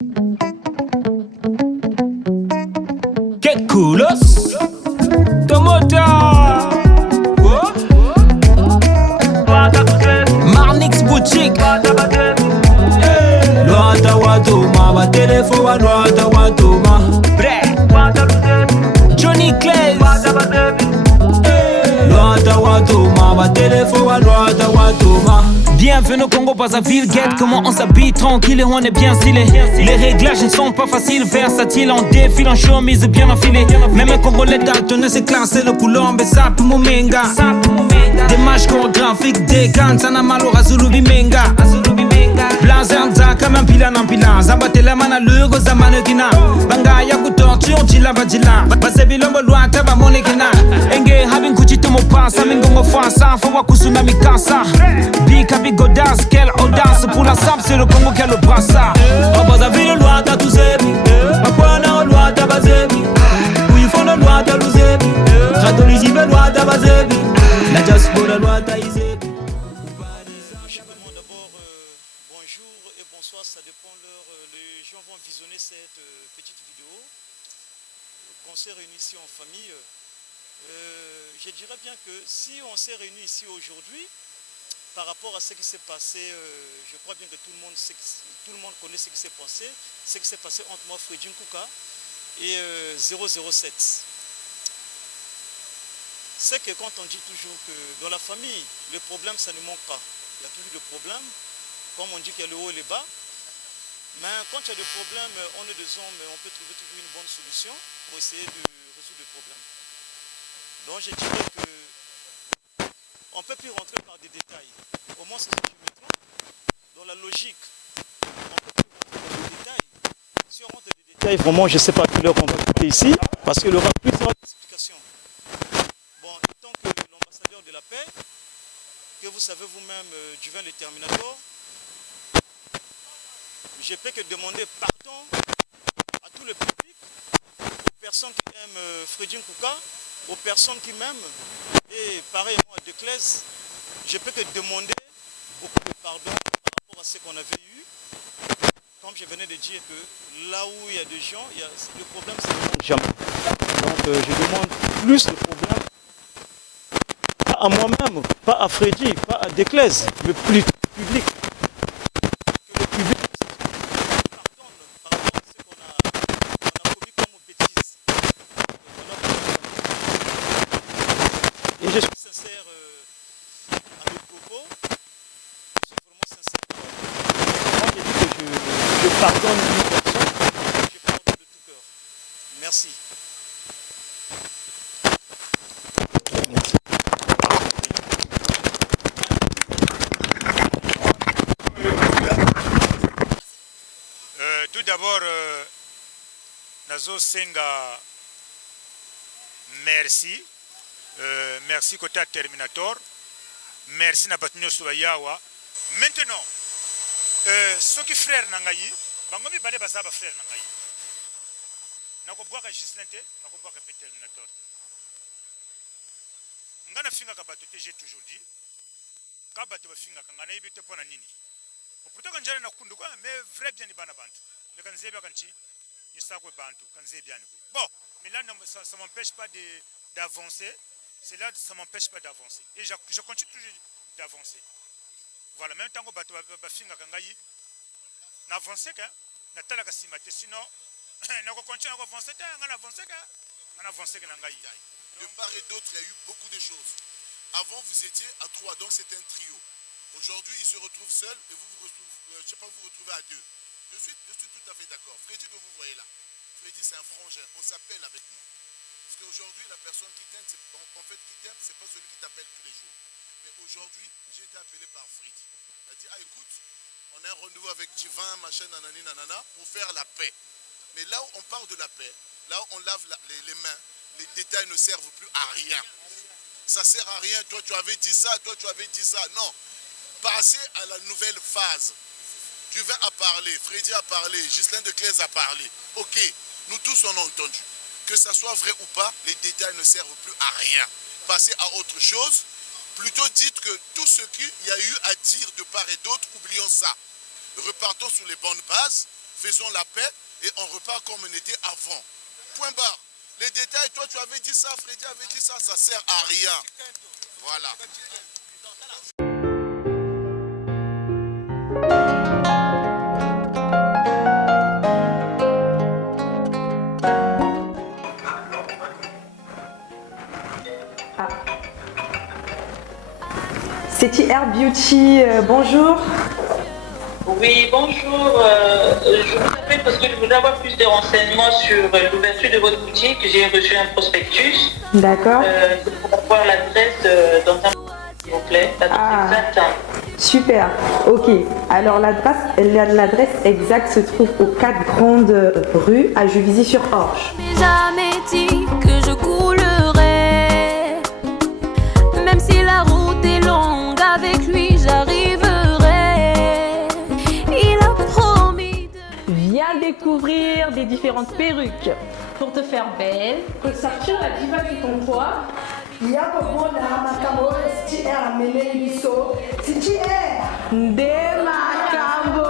Que culos, Tomota, Marnix Boutique, Loata Watoma, ma téléphone, Loata Watoma, Johnny Clay, Loata Watoma, ma téléphone, Loata Watoma. Bienvenue au Congo, Brazzaville, guette comment on s'habille tranquille et on est bien stylé. Les réglages ne sont pas faciles, versatiles, on défile en chemise bien enfilée. Même un Congolais daltonné c'est classé le coulombe et ça tout momenga. Des matchs chorégraphiques, des gants, ça n'a mal au Razulubi Menga. Blazer Zaka, même pila non pila, Zabatela mana lugo zamanekina. Banga yaku torture, Jila Bajila. Basebi lombo luata ba monekina. Enge having kuchito mo pasa, mingongo fasa, fawa kusuna mikasa. Bika bigodas, quelle audace. Pour la sable, c'est le Congo qui a le brassard. En Brazzaville, luata tu zebi. Bakwana luata bazebi. Où ils font le luata luzebi. Radolizibe luata bazebi. La diaspora luata izebi. Bonsoir, ça dépend l'heure. Les gens vont visionner cette petite vidéo. On s'est réunis ici en famille. Je dirais bien que si on s'est réunis ici aujourd'hui, par rapport à ce qui s'est passé, je crois bien que tout le monde connaît ce qui s'est passé entre moi, Freddy Nkouka, et 007. C'est que quand on dit toujours que dans la famille, le problème, ça ne manque pas. Il y a toujours des problèmes. Comme on dit qu'il y a le haut et le bas. Mais quand il y a des problèmes, on est des hommes, on peut trouver toujours une bonne solution pour essayer de résoudre le problème. Donc je dirais que on ne peut plus rentrer par des détails. Au moins c'est ce que je me trompe. Dans la logique, on ne peut plus rentrer dans des détails. Si on rentre dans des détails, vraiment je ne sais pas à quelle heure on va écouter ici, parce qu'il y aura plusieurs explications. Bon, étant que l'ambassadeur de la paix, que vous savez vous-même, Duvin le Terminator, je peux que demander pardon à tout le public, aux personnes qui aiment Freddy Nkouka, aux personnes qui m'aiment, et pareillement à Declès, je peux que demander beaucoup de pardon par rapport à ce qu'on avait eu. Comme je venais de dire que là où il y a des gens, le problème c'est jamais. Donc je demande plus de problèmes, pas à moi-même, pas à Freddy, pas à Declès, mais plus au public. Je suis sincère à mes propos, je suis vraiment sincère. Moi, j'ai dit que je pardonne une personne, je pardonne de tout cœur. Merci. Tout d'abord, Nazo Senga, merci. Merci côté Terminator. Merci na batunyo soyawa. Maintenant, ceux qui frères nangayi, bangomi balé basaba frères nangayi. Nako boaka Gislente, nako boaka Terminator. Ngana finga ka bato j'ai toujours dit. Ka bato ba finga ngana ibite pona nini. Pourtant quand j'allais na kundu quoi, mais vrai bien ni bana bantu. Le kan zebia kanchi, ni sako bantu, kan zebia ni. Bon, mais là ça m'empêche pas d'avancer. C'est là ça m'empêche pas d'avancer. Et je continue toujours d'avancer. Voilà, même temps que bato bafinga kangayi n'avancer ka na tala ka simate sinon na ko continuer à avancer ka ngana avancer ka nangayi. De part et d'autre, il y a eu beaucoup de choses. Avant vous étiez à 3, donc c'était un trio. Aujourd'hui, il se retrouve seul et vous vous retrouvez, je sais pas, vous retrouvez à 2. Je suis tout à fait d'accord. Freddy que vous voyez là, Freddy c'est un frangin, on s'appelle avec nous. Parce qu'aujourd'hui, la personne qui t'aime, en fait, qui t'aime, c'est pas celui qui t'appelle tous les jours. Mais aujourd'hui, j'ai été appelé par Freddy. Il a dit, ah écoute, on a un rendez-vous avec Divin, machin, nanani, nanana, pour faire la paix. Mais là où on parle de la paix, là où on lave les mains, les détails ne servent plus à rien. Ça sert à rien, toi tu avais dit ça, toi tu avais dit ça. Non, passer à la nouvelle phase. Duvin a parlé, Freddy a parlé, Ghislain Declès a parlé. Ok, nous tous on a entendu. Que ça soit vrai ou pas, les détails ne servent plus à rien. Passez à autre chose. Plutôt dites que tout ce qu'il y a eu à dire de part et d'autre, oublions ça. Repartons sur les bonnes bases. faisons la paix et on repart comme on était avant. Point barre. Les détails, toi tu avais dit ça, Freddy avait dit ça, ça sert à rien. Voilà. City Air Beauty, bonjour. Oui, bonjour. Je vous appelle parce que je voudrais avoir plus de renseignements sur l'ouverture de votre boutique. J'ai reçu un prospectus. D'accord. Pour avoir l'adresse dans un... S'il vous plaît, l'adresse exacte. Super, ok. Alors l'adresse exacte se trouve aux 4 grandes rues à Juvisy-sur-Orge. Jamais dit que je coulerai, même si la route est longue, avec lui j'arriverai. Il a promis de... Viens découvrir des différentes perruques pour te faire belle, pour sortir la diva du comptoir. yakomona makambo City Air amene biso City Air Nde makambo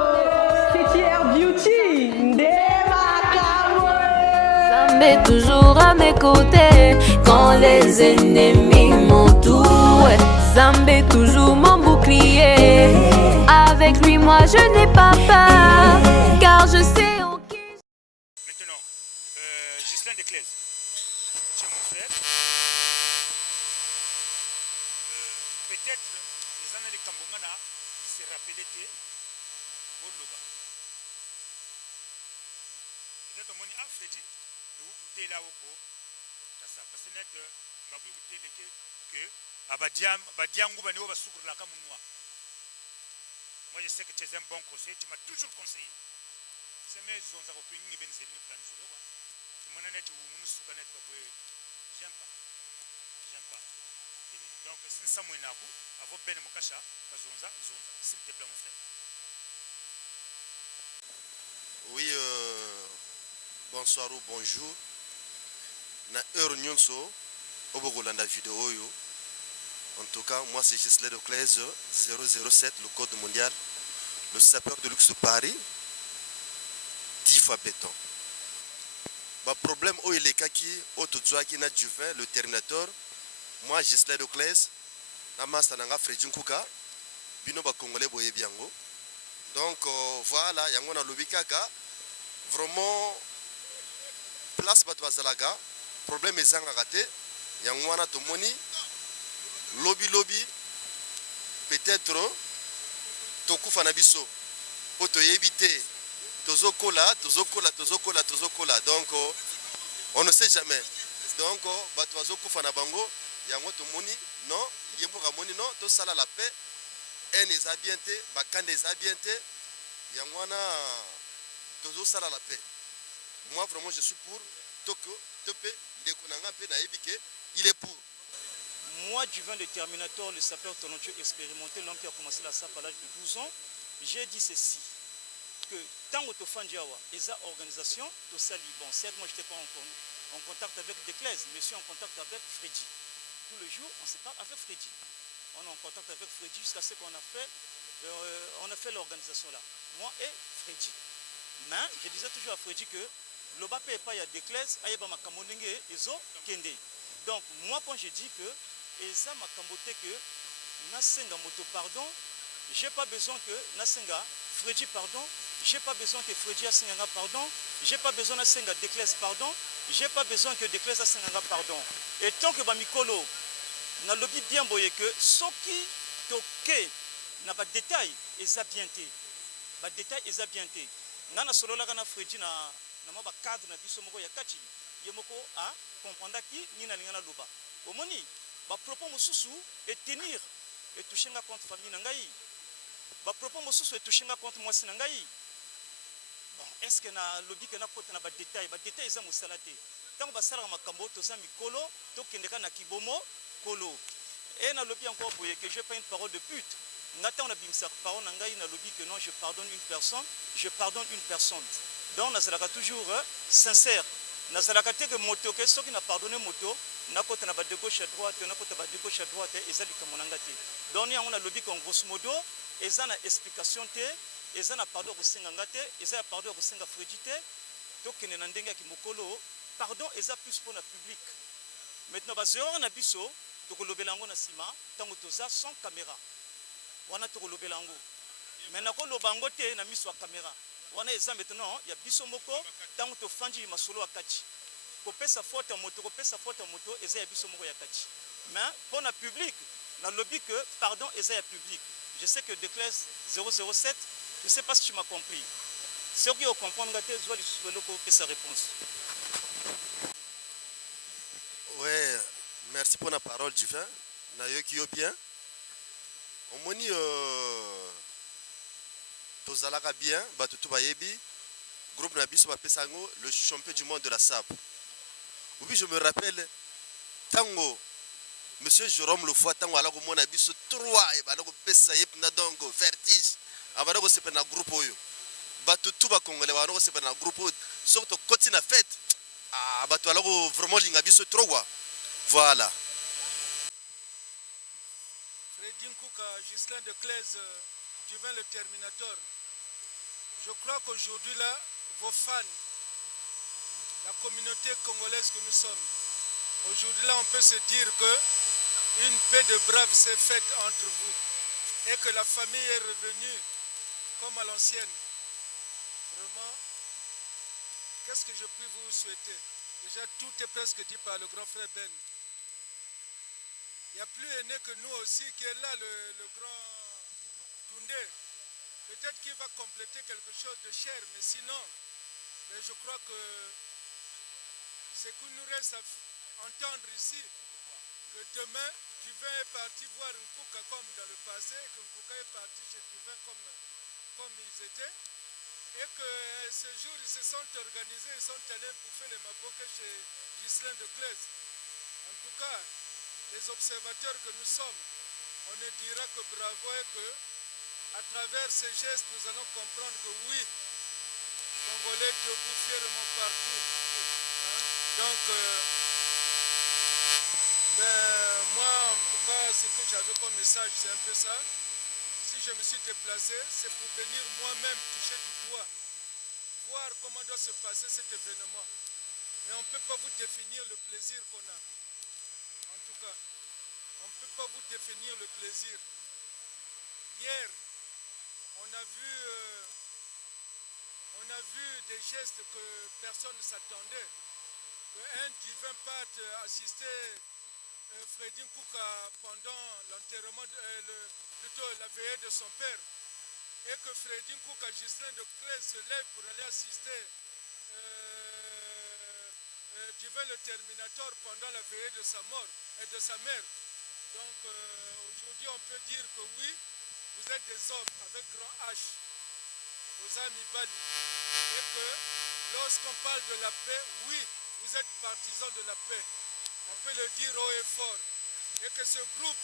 City Air Beauty Nde makambo Zambé toujours à mes côtés quand les ennemis m'entourent. Zambé toujours mon bouclier. Avec lui moi je n'ai pas peur car je sais en qui. Maintenant, Ghislain Desclèze, c'est mon frère. Peut-être les années de Kambongana se rappelaient de Boloba. Peut-être on a Freddy, et vous écoutez là au cours. Ça parce que net, vous écoutez que Abadiangou Bani va souffrir la Kamoua. Moi je sais que tu es un bon conseiller, tu m'as toujours conseillé. C'est mes zones à recueillir et bien c'est une plan sur moi. Mon année où mon soukanet va jouer, j'aime pas. Donc, si nous sommes à vous, Ben Mokasha, Zonza, s'il te plaît, mon frère. Oui, bonsoir ou bonjour. Na heure nyonso, obogolanda vidéo yo. En tout cas, moi c'est Ghislain Desclèze 007, le code mondial, le sapeur de luxe de Paris, 10 fois béton. Le problème où il est kaki, autozoaki na Juvin, le Terminator. Moi, Ghislain Desclèze, na master nanga Freddy Nkuka, bino ba congolais boye biango. Donc voilà, yango na lobi kaka, vraiment place bato bazalaga, problème ezanga raté, yango wana tomoni lobby peut-être tokufa na biso po toyebi te tozokola donc on ne sait jamais. Donc bato bazokufa na bango yango tomoni non yembo ramoni non to sala la paix en eza bien te bakande eza bien te yango wana tozo sala la paix. Moi vraiment je suis pour toko tope ndeko nanga pe na yebike il est pour. Moi, du vin de Terminator, le sapeur talentueux expérimenté, l'homme qui a commencé la sape à l'âge de 12 ans, j'ai dit ceci, que tant que tu fais une organisation, tu sali. Bon, certes, moi, je n'étais pas en contact avec Desclèze, mais je suis en contact avec Freddy. Tous les jours, on se parle avec Freddy. On est en contact avec Freddy jusqu'à ce qu'on a fait l'organisation là. Moi et Freddy. Mais je disais toujours à Freddy que le bapé pas il y a Desclèze, il y a Makamonenge et Zo Kende. Donc, moi, quand je dis que Eza Makambote que Nasenga Moto pardon, j'ai pas besoin que Nasenga Freddy pardon, j'ai pas besoin que Freddy Asenga pardon, j'ai pas besoin que Nasenga Desclèze pardon, j'ai pas besoin que Desclèze Asenga pardon. Et tant que Bamikolo na lobby bien boye que soki toke na ba détail eza bien té. Ba détail eza bien té. Nana solo la kana Freddy na ba cadre na biso moko ya kati. Yemoko a comprendre qui ni na lingana loba. Omoni ba propos mosusu et tenir et toucher nga compte famille nangai. Ba propos mosusu et toucher nga compte moi sinangai. Bon, est-ce que na lobby que na kota na ba détail eza mosalate. Tant ba sala makambo to za mikolo to kendeka na kibomo kolo. Et na lobby encore boye que je pas une parole de pute. Ngata on a bimsa parole nangai na lobby que non je pardonne une personne, je pardonne une personne. Donc na sera toujours sincère. Na sala ka te que moto que ceux qui n'a pardonné moto na kota na ba de gauche à droite na kota ba de gauche à droite ezali kamonanga te. Donc on a lobby qu'en grosso modo ezana explication te eza na pardon kosenga nga te, eza ya pardon kosenga Fredi te, tokende na ndenge ya kimokolo, pardon eza plus pour la public. Maintenant bazeur na biso tokolobela yango na sima tango toza sans caméra. Wana tokolobela yango. Mais nakoloba yango te na miso ya caméra. Wana eza maintenant ya biso moko tango tofandi masolo akati. Kopesa faute ya moto eza ya biso moko ya kati. Mais pour la public, na lobby que pardon eza ya public. Je sais que Declès 007, je ne sais pas si tu m'as compris. Ce qui est comprendre que tu as sa réponse. Ouais, merci pour la parole, Divin. Nayo qui est bien. On m'a dit tozalaka bien, batutu bayebi, groupe Nabiso Bapesango, le champion du monde de la SAP. Oui, je me rappelle, tango, monsieur Jérôme Lefoy, tango ala ko mona biso 3 et bana ko pesa yep na dongo vertige. Abana ko sepe na groupe oyo. Batutu ba congolais bana ko sepe na groupe oyo. Surtout côté na fête. Ah, batu ala ko vraiment linga biso trop wa. Voilà. Fredi Nkouka, Ghislain Declès, Divin le Terminator. Je crois qu'aujourd'hui là, vos fans, la communauté congolaise que nous sommes, aujourd'hui là on peut se dire que une paix de braves s'est faite entre vous et que la famille est revenue comme à l'ancienne. Vraiment, qu'est-ce que je puis vous souhaiter? Déjà tout est presque dit par le grand frère Ben. Il y a plus aîné que nous aussi qui est là, le grand Toundé. Peut-être qu'il va compléter quelque chose de cher, mais sinon, je crois que ce qu'il nous reste à entendre ici, que demain, Divin est parti voir Nkouka comme dans le passé, que Nkouka est parti chez Divin comme ils étaient, et que ce jour, ils se sont organisés, ils sont allés bouffer les maboke chez Ghislain Declès. En tout cas, les observateurs que nous sommes, on ne dira que bravo et que à travers ces gestes, nous allons comprendre que oui, Congolais debout fièrement partout. Hein? Donc, moi, en tout cas, ce que j'avais comme message, c'est un peu ça. Si je me suis déplacé, c'est pour venir moi-même toucher du doigt, voir comment doit se passer cet événement. Mais on ne peut pas vous définir le plaisir qu'on a. En tout cas, on ne peut pas vous définir le plaisir. Hier, on a vu des gestes que personne ne s'attendait. Qu'un divin parte assister Fredi Nkouka pendant l'enterrement, plutôt la veillée de son père. Et que Fredi Nkouka, Ghislain Declès, se lève pour aller assister Divin le Terminator pendant la veillée de sa mort et de sa mère. Donc aujourd'hui on peut dire que oui, vous êtes des hommes avec grand H, aux amis Bali, et que lorsqu'on parle de la paix, oui, vous êtes partisans de la paix. On peut le dire haut et fort. Et que ce groupe,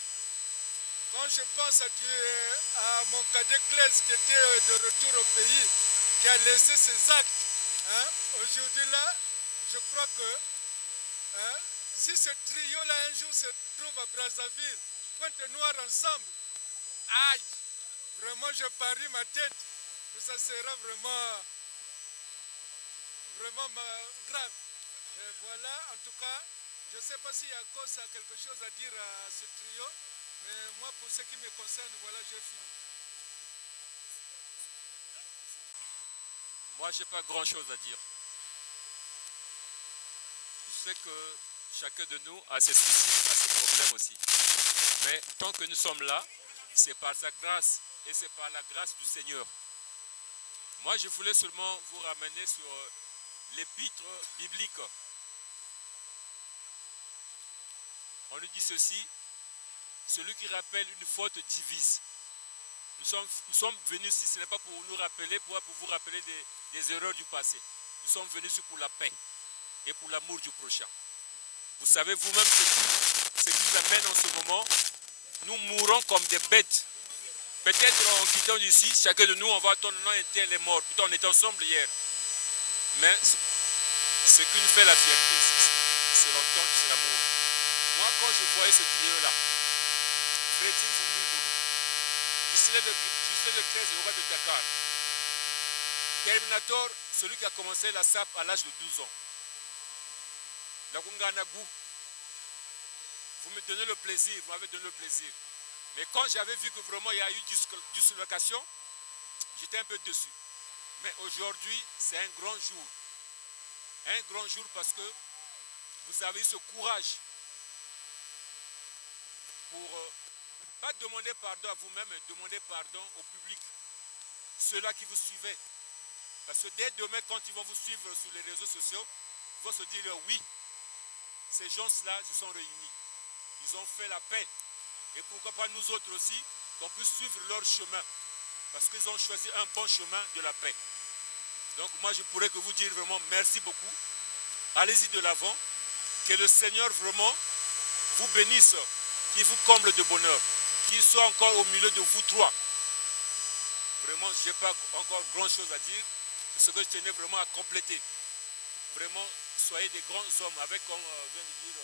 quand je pense à mon cadet Claes qui était de retour au pays, qui a laissé ses actes, hein, aujourd'hui là, je crois que si ce trio-là un jour se trouve à Brazzaville, Pointe-Noire ensemble, aïe, vraiment je parie ma tête que ça sera vraiment grave. Et voilà, en tout cas, je ne sais pas si Yakos a quelque chose à dire à ce trio, mais moi pour ce qui me concerne, voilà, j'ai fini. Moi, je n'ai pas grand-chose à dire. Je sais que chacun de nous a ses soucis, a ses problèmes aussi. Mais tant que nous sommes là, c'est par sa grâce et c'est par la grâce du Seigneur. Moi, je voulais seulement vous ramener sur l'épître biblique. On nous dit ceci, celui qui rappelle une faute divise. Nous sommes venus ici, ce n'est pas pour nous rappeler, pour vous rappeler des erreurs du passé. Nous sommes venus ici pour la paix et pour l'amour du prochain. Vous savez vous-même ce qui nous amène en ce moment, nous mourons comme des bêtes. Peut-être en quittant d'ici, chacun de nous, on va attendre, non, les morts. Putain, on était ensemble hier. Mais ce qui nous fait la fierté ici, c'est l'entente, c'est l'amour. Moi, quand je voyais ce trio-là, Fredi Nkouka, Ghislain Declès, le roi de Dakar, Terminator, celui qui a commencé la SAP à l'âge de 12 ans. La Kunganagou, vous me donnez le plaisir, vous m'avez donné le plaisir. Mais quand j'avais vu que vraiment il y a eu dislocation, j'étais un peu dessus. Mais aujourd'hui, c'est un grand jour. Un grand jour parce que vous avez eu ce courage pour pas demander pardon à vous-même, mais demander pardon au public. Ceux-là qui vous suivaient. Parce que dès demain, quand ils vont vous suivre sur les réseaux sociaux, ils vont se dire oui, ces gens-là se sont réunis. Ils ont fait la paix. Et pourquoi pas nous autres aussi, qu'on puisse suivre leur chemin. Parce qu'ils ont choisi un bon chemin de la paix. Donc moi, je pourrais que vous dire vraiment merci beaucoup. Allez-y de l'avant. Que le Seigneur vraiment vous bénisse, qu'il vous comble de bonheur, qu'il soit encore au milieu de vous trois. Vraiment, je n'ai pas encore grand-chose à dire. C'est ce que je tenais vraiment à compléter. Vraiment, soyez des grands hommes avec, comme vient de dire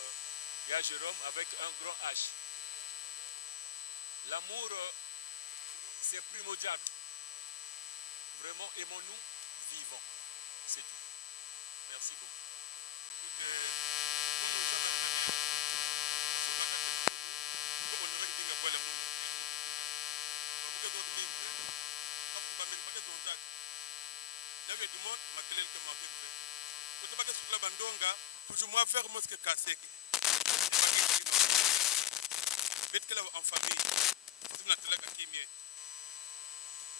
Yaya Jérôme, avec un grand H. L'amour, c'est primordial. Vraiment, aimons-nous vivants. C'est tout. Merci beaucoup. Du monde, ma télé que manqué de fait. Quand tu vas sur la bandonga, toujours moi faire moi ce que cassé. Bête que là en famille, c'est une télé qui m'est.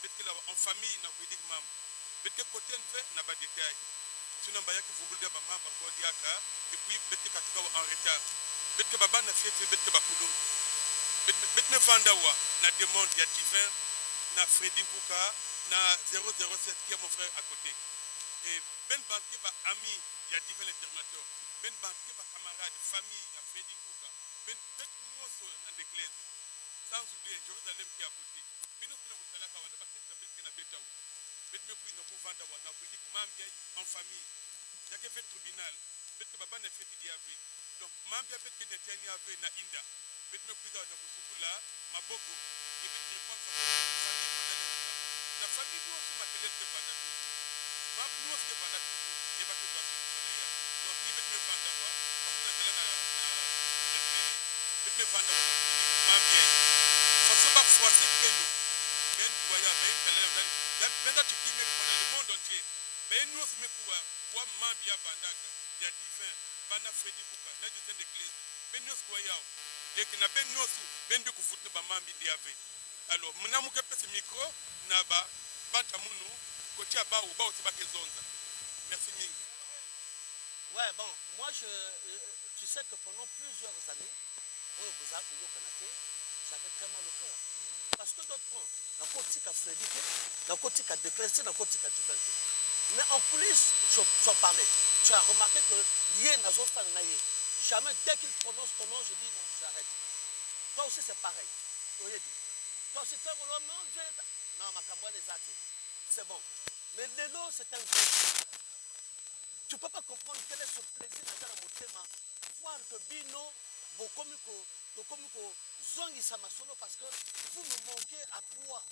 Bête que là en famille, n'a pas dit que maman. Bête que côté en fait, n'a pas de détail. Si on a que vous voulez maman, encore diaka, et puis bête que tu vas en retard. Bête que baba n'a fait, bête que bakudo. Bête ne vandawa, n'a demande, il y a divin, n'a Freddy Kouka. Na 007 qui est mon frère à côté. Et Ben Banké, ami, il y a divin l'internateur. Ben Banké, camarade, famille, il y a Freddy Kouka. Ben Koumoso dans l'église. Sans oublier Jérusalem qui est à côté. Puis nous, nous avons la cause parce que nous avons fait un Ben me pris nos couvents d'avoir, nous avons dit Mambia en famille. Il y a qu'un fait tribunal. Ben que Baba n'a fait qu'il y avait. Donc, Mambia, Ben que n'était n'y avait na Inda. Ben me pris dans le soukou là, Maboko. Et Ben je pense que famille, la famille nous aussi matériel que pendant toujours. Ma nous aussi pendant toujours. Et pas que doit solutionner là. Donc ni bet me vendre moi parce que na télé na bet me vendre moi ma bien. Façon pas forcer que nous. Ben voyage ben télé là. Ben tu qui me connaît le monde entier. Ben nous aussi me pouvoir quoi ma bien bandaka. Il y a divin. Bana Freddy Kouka, na du temps d'église. Ben nous voyage. Et que na ben nous aussi ben de ku foot ba mambi diave. Alors, je vais vous ce micro, Naba, Bantamounou, côté à Bao, Bao, c'est pas que zonza. Merci Ming. Ouais, bon, moi, tu sais que pendant plusieurs années, au Bozar, au Canada, ça fait très mal au cœur. Parce que d'autres points, dans le côté à Freddy, dans le côté à déclencher, dans le côté à déclencher. Mais en coulisses, j'en parlais. Tu as remarqué que hier, dans zone Fanaye, jamais dès qu'il prononce ton nom, je dis non, j'arrête. Toi aussi, c'est pareil. Toi, c'est un rôle, non, ma campagne est artiste. C'est bon. Mais l'élo, c'est un plaisir. Tu ne peux pas comprendre quel est ce plaisir dans la motema. Voir que Bino, Bokomiko, Zongi Samasono, parce que vous me manquez à poids.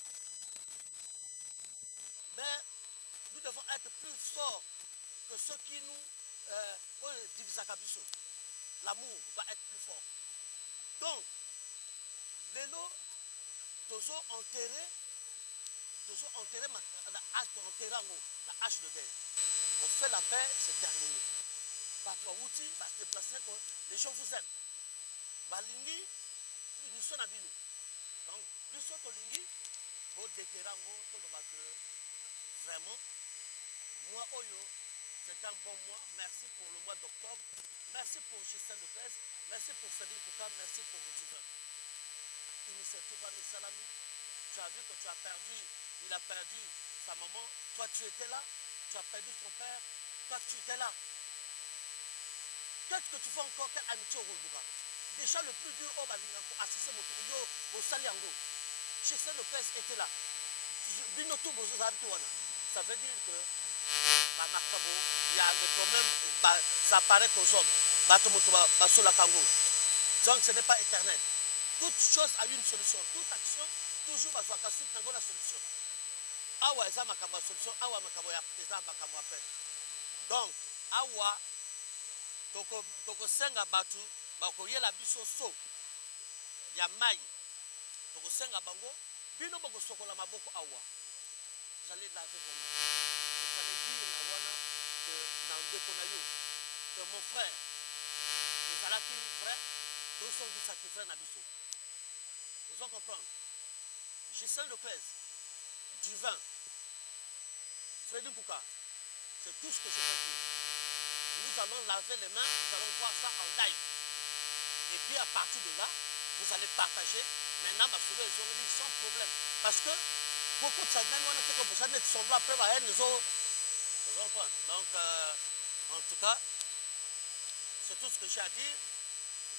Mais nous devons être plus forts que ceux qui nous divisent. L'amour va être plus fort. Donc, l'élo, toujours enterré la hache de guerre. On fait la paix, c'est terminé. Parfois, outil va se déplacer, les gens vous aiment. Balingi, nous sommes à Bino. Donc, nous sommes au Lingi, vous déterrango, vraiment, moi, Oyo, c'est un bon mois. Merci pour le mois d'octobre. Merci pour Justin Lopez. Merci pour Félix Kouka. Merci pour vos divins. Initiative de Salami. Tu as vu que tu as perdu, il a perdu sa maman, toi tu étais là, tu as perdu ton père, toi tu étais là. Qu'est-ce que tu fais encore, quelle amitié au Roulouga? Déjà le plus dur, pour assister au Saliango. J'essaie le père était là. Ça veut dire que il y a des problèmes, ça apparaît aux hommes. Donc ce n'est pas éternel. Toute chose a une solution, toute action toujours va la solution. awa eza makambo ya solution awa makambo eza makambo ya peine. Donc awa tokosenga bato bakoyela biso so ya mai tokosenga bango bino bokosokola maboko awa. Vous allez laver vos mains. Vous allez dire na wana que na ndeko na yo que mon frère ezalaki vrai tozongisaki vrai na biso. Vous en comprendre. Gisèle Leclerc, du vin, Freddy Mpouka, c'est tout ce que je peux dire. Nous allons laver les mains, nous allons voir ça en live. Et puis à partir de là, vous allez partager. Maintenant, ma soeur les ont dit sans problème. Parce que beaucoup de ça, même on a fait comme ça, mais ils sont blancs après, ils ont. Vous comprenez. Donc, en tout cas, c'est tout ce que j'ai à dire.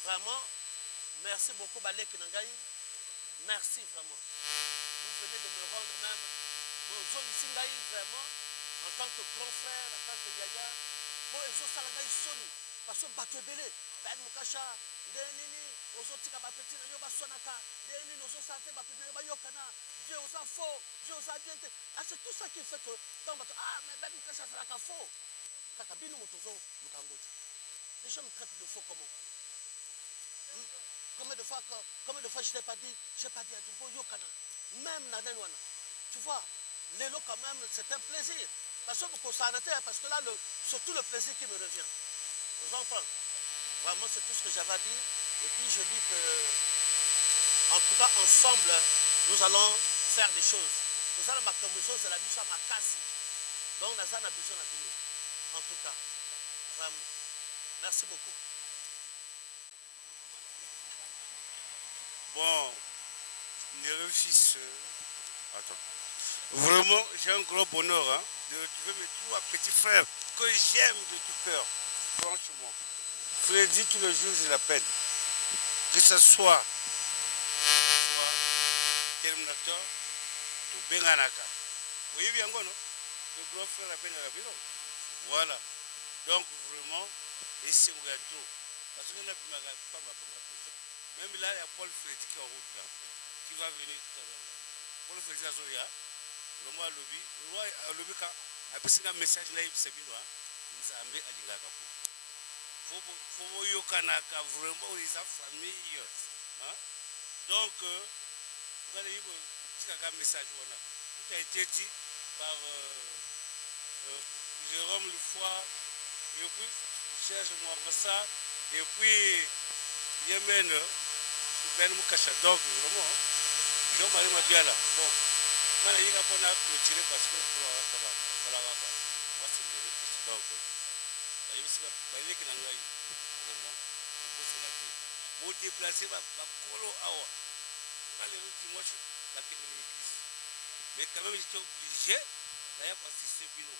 Vraiment, merci beaucoup, Balek Nangaï. Merci vraiment. Vous venez de me rendre même. Bonjour, Singaï, vraiment, en tant que grand frère, en tant que Yaya. Pour les autres, Salangaï Soni. Parce que Batebele, Ben Mukasha, Denini, aux autres, Petit Nayoba Sonaka, Denini, aux autres, Bapi Yokana, Dieu aux infos, Dieu aux habientes. Ah, c'est tout ça qui fait que. Mais Ben Mukasha, c'est la faux. Kakabino Motozo, Mukangote. Les gens me traitent de faux comment? Combien de fois je n'ai pas dit à Djibo Yokana, même Nadenwana. Tu vois, l'élo quand même, c'est un plaisir. Parce que là, c'est tout le plaisir qui me revient. Vous en prenez. Vraiment, c'est tout ce que j'avais à dire. Et puis je dis que, en tout cas, ensemble, nous allons faire des choses. Nous allons faire des choses de la mission à Makassi. Donc, nous avons besoin de nous. En tout cas, vraiment. Merci beaucoup. Bon, le fils, attends. Vraiment, j'ai un gros bonheur de retrouver mes trois petits frères que j'aime de tout cœur. Franchement. Freddy, tous les jours, je l'appelle. Que ce soit Terminator, ou Benganaka. Vous voyez bien, non? Le grand frère appelle Rabino. Voilà. Donc, vraiment, et c'est un gâteau. Parce que là, pas ma même là, il y a Paul Freddy qui est en route là, qui va venir tout à l'heure. Paul Freddy à Zoya, le roi à Lobby, a pris un message là, c'est bien, nous a amené à Dingaka. Faut Yokanaka, vraiment, ils ont famille. Donc, vous allez voir un message. Tout a été dit par Jérôme Lefoy, et puis Serge Mouabrassa, et puis Yemen, Ben Mukasha. Donc, vraiment, Jean-Marie Madiala. Bon, moi, il y a pas clôturé parce que voilà, moi, c'est le petit. Donc, il y a qui n'a pas eu. Vraiment, il faut déplacer ma colo awa. Moi, la l'église. Mais quand même, j'étais obligé d'aller assister Bilo.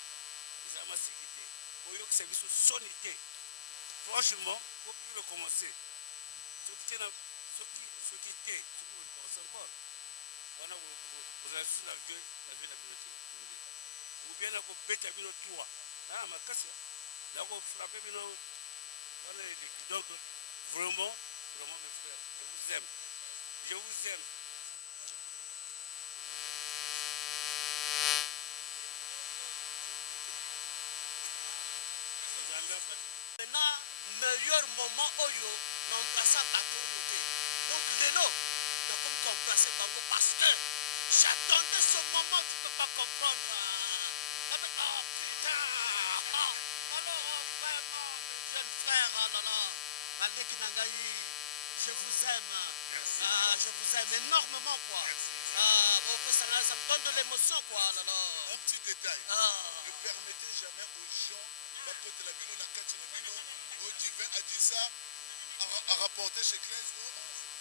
Les armes à sécurité. Pour que service sonité. Franchement, il faut plus recommencer. Ce qui était, encore. On a vous avez sous la vie la bibliothèque. Ou bien on bête à Bilo 3. Ah, ma casse. Là, on frappe Bilo. Donc, vraiment, mes frères, je vous aime. Je vous aime. Maintenant, meilleur moment oyo n'embrassa bateau noté. Donc l'élo n'a comme qu'embrasser Bango parce que j'attendais ce moment, tu ne peux pas comprendre. Oh putain! Alors vraiment, mes jeunes frères, Bandeki Nangaï, je vous aime. Je vous aime énormément quoi. Ça me donne de l'émotion quoi. Un petit détail. Ne permettez jamais aux gens de la Bino, au divin a dit ça, a rapporté chez Claes,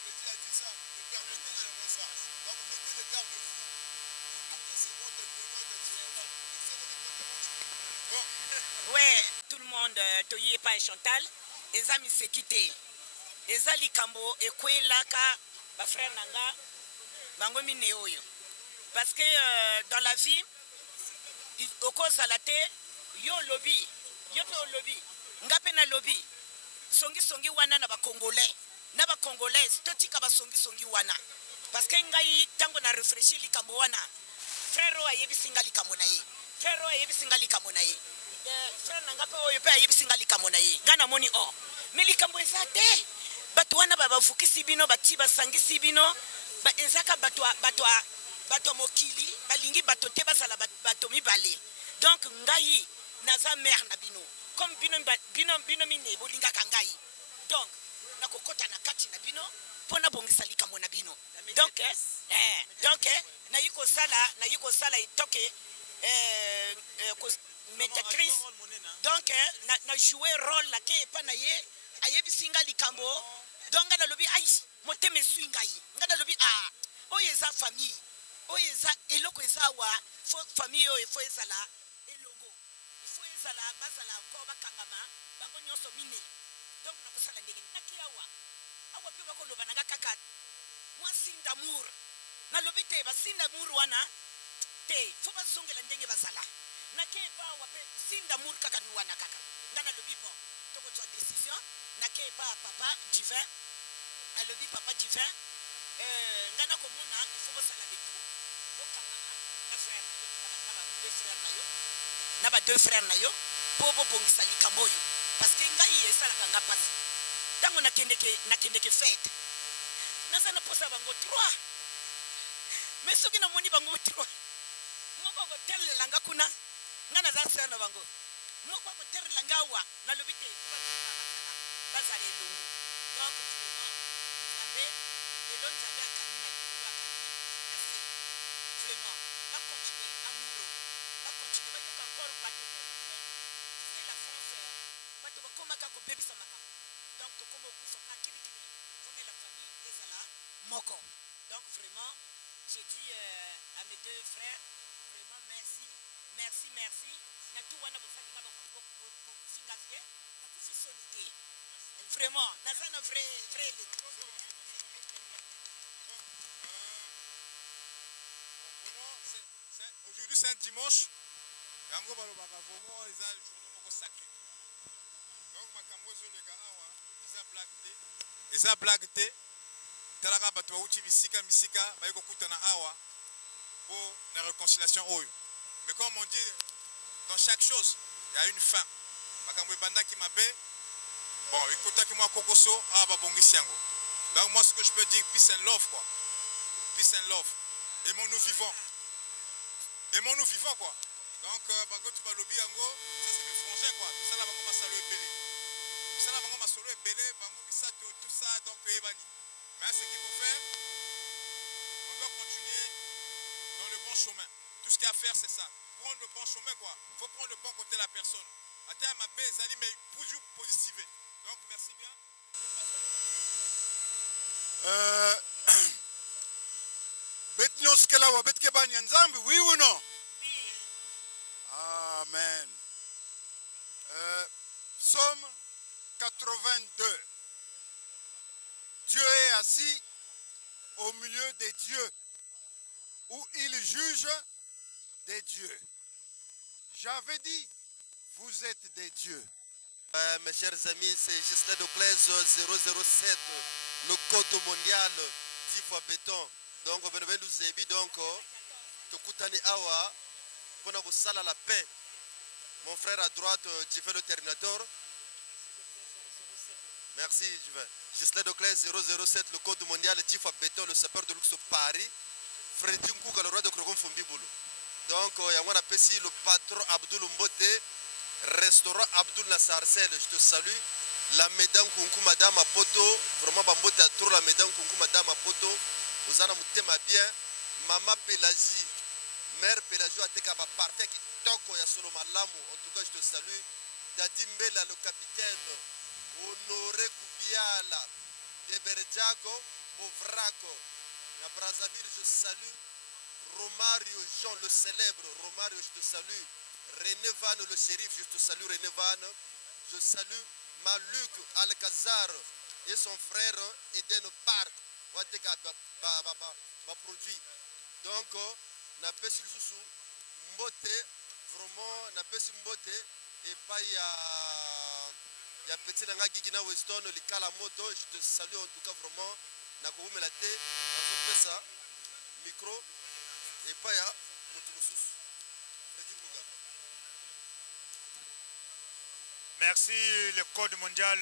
le dit a dit ça, ne permettez jamais ça. Donc vous mettez les garde-fous. Ouais, tout le monde, Toyi et pas Chantal, les amis s'est quitté. Les ali Kambo et Kouelaka, ma frère Nanga, Bangomi Neoyo. Parce que dans la vie, au cause à la terre, yo lobby. Yope au lobby, ngape na lobby, songi wana na ba congolais, totika ba songi wana, parce que ngai tango na réfléchir likambo wana, frère ayebisinga likambo na ye frère ayebisinga likambo na ye frère nanga mpe oyo mpe ayebisinga likambo na ye nga namoni or me likambo eza te bato wana bavukisi bino bati basangisi bino ezaka bato ya mokili balingi bato te bazala bato mibale donc ngai naza mare na bino comme bino mine bolingaka ngai donc nakokota na kati na bino mpo nabongisa likambo na bino donc nayi kosala etoke médiatrice donc na jouer rôle nake epa na ye ayebisinga likambo donc nga nalobi ai motema eswi ngai nga nalobi oyo eza famille oyo eza eloko eza awa famille oyo efo ezala elongo efo ezala bazala ko bakangama bango nyonso mine donc nakosala ndenge naki awa mpe bakoloba nanga kaka mwasi d'amour nalobi te basi d'amour wana te fo bazongela ndenge bazala nake epa awa mpe si d'amour kaka ni wana kaka nga nalobi bon tokozwa décision nake epa papa divin alobi papa divin nga nakomona ifo bosala letu bokangama na frère na yo na ba deux frères na yo mpo bobongisa likambo oyo parce que ngai esalaka nga mpasi ntango nakendeke fete naza na posa bango 3 mais soki namoni bango 3 moko akotelela nga kuna nga naza sere na bango moko akotelela nga awa nalobi te bazala elongo donc vraiment nzambe lelo nzambe akangi na likolo akangi na se vraiment bacontinue amour bacontinue bayoka encore bato te c'est la France bato bakomaka kobebisa makambo donc tokoma okufaka kilikili fome la famille ezala moko donc vraiment j'ai dit à mes deux frères vraiment merci na tout wana bosalinga bokofinga te nakufi soni te vraiment naza na vrai aujourd'hui c'est un dimanche yango balobaka vraiment eza journée moko sacré donc makambo ezoleka awa eza blague te talaka bato bauti misika baye kokutana awa po na réconciliation oyo mais comme on dit dans chaque chose il y a une fin makambo ebandaki mabe bon ekotaki mwa kokoso awa babongisi yango donc moi ce que je peux dire peace and love quoi peace and love aimons-nous vivants quoi donc bango tu balobi yango ça c'est des frangins quoi tosala bango masolo ebele bango misato tout ça donc toyebani mais ce qu'il faut faire on doit continuer dans le bon chemin tout ce qu'il y a à faire c'est ça prendre le bon chemin quoi faut prendre le bon côté de la personne ata ma baie ezali mais toujours positiver donc merci bien bet nyonso kela wa bet ke bani ya nzambe oui ou non amen Psaume 82 Dieu est assis au milieu des dieux où il juge des dieux. J'avais dit, vous êtes des dieux. Mes chers amis, c'est Gislain de Claise 007, le code mondial 10 fois béton. Donc, on va nous aider. Donc, Tokutani Awa, pour nous saler la paix. Mon frère à droite, Jiffé le Terminator. Merci, Gislain de Claise 007, le code mondial 10 fois béton, le sapeur de luxe Paris. Freddy Nkouka, le roi de Krogon Fombibolo. Donc, on appelle ici le patron Abdoul Mbote, restaurant Abdoul Nassarcel, je te salue. La Médan Kunku Madame Apoto, vraiment Bambote a trop la Médan Kunku Madame Apoto. Vous en avez bien. Maman Pélagie, mère Pélagie, a été parfait qui toko ya solo malamu. En tout cas, je te salue. Dadi Mbela, le capitaine, Honoré Koubiala, Deberdiago, Ovraco. Na Brazzaville, je salue. Romario Jean, le célèbre. Romario, je te salue. René Van, le shérif, je te salue. René Van. Je salue Maluk Alcazar et son frère Eden Park. Produit. Donc, na pesi susu mbote vraiment na pesi mbote et pas ya petit nanga gigi na Weston likala moto. Je te salue en tout cas vraiment na ko la té na pesa micro et pas ya Merci le Code mondial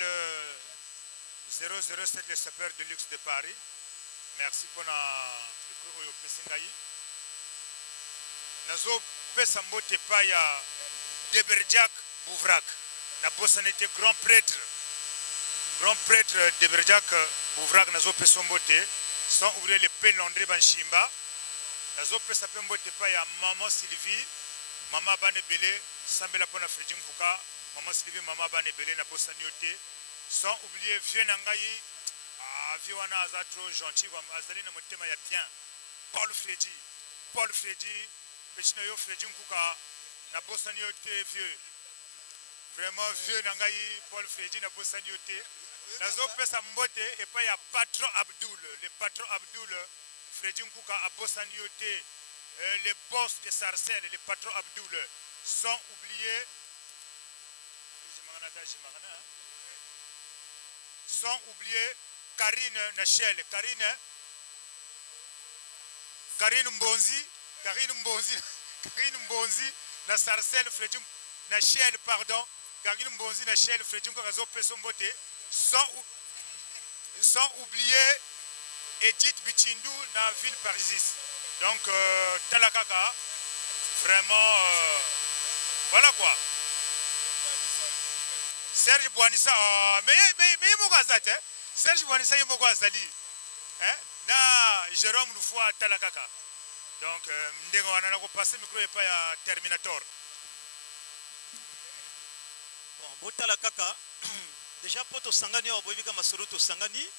007 les sapeurs de luxe de Paris. Merci pour le cours au Pessingaï. Nazo Pesambote Paya Deberjak Bouvrak. Nabosanete grand prêtre Deberjak Bouvrak Nazo Pesombote. Sans ouvrir les pelles Landré Banchimba. Nazo Pesapembote Paya Maman Sylvie. Maman Banebele. Sambela Pona Fredjin Kouka. Maman Sylvie, Maman Banebele na Bossaniote. Sans oublier Vieux Nangaï. Vieux Wana Aza trop gentil. Azali na motema ya bien. Paul Freddy. Pechinoyo Freddy Nkouka. Na Bossaniote vieux. Vraiment vieux Nangaï. Paul Freddy na Bossaniote. Nazo Pesa Mbote et pas ya patron Abdoul. Le patron Abdoul. Freddy Nkouka à Bossaniote. Les boss de Sarcelles, les patrons Abdoul. Sans oublier. Sans oublier Karine Nachel, Karine Mbonzi, na Sarcelles Fredjum Nachel, pardon, Karine Mbonzi Nachel Fredjum Kazo Pesombote, sans oublier Edith Bichindou na ville Parisis. Donc Talakaka, vraiment voilà quoi. Serge Bouanissa, mais il m'a Serge Bouanissa, il m'a Zali. Na Jérôme Loufoua Talakaka. Donc, on a passé le micro et pas à Terminator. Bon, Talakaka, déjà pour to Sangani, on va Masoro to Sangani.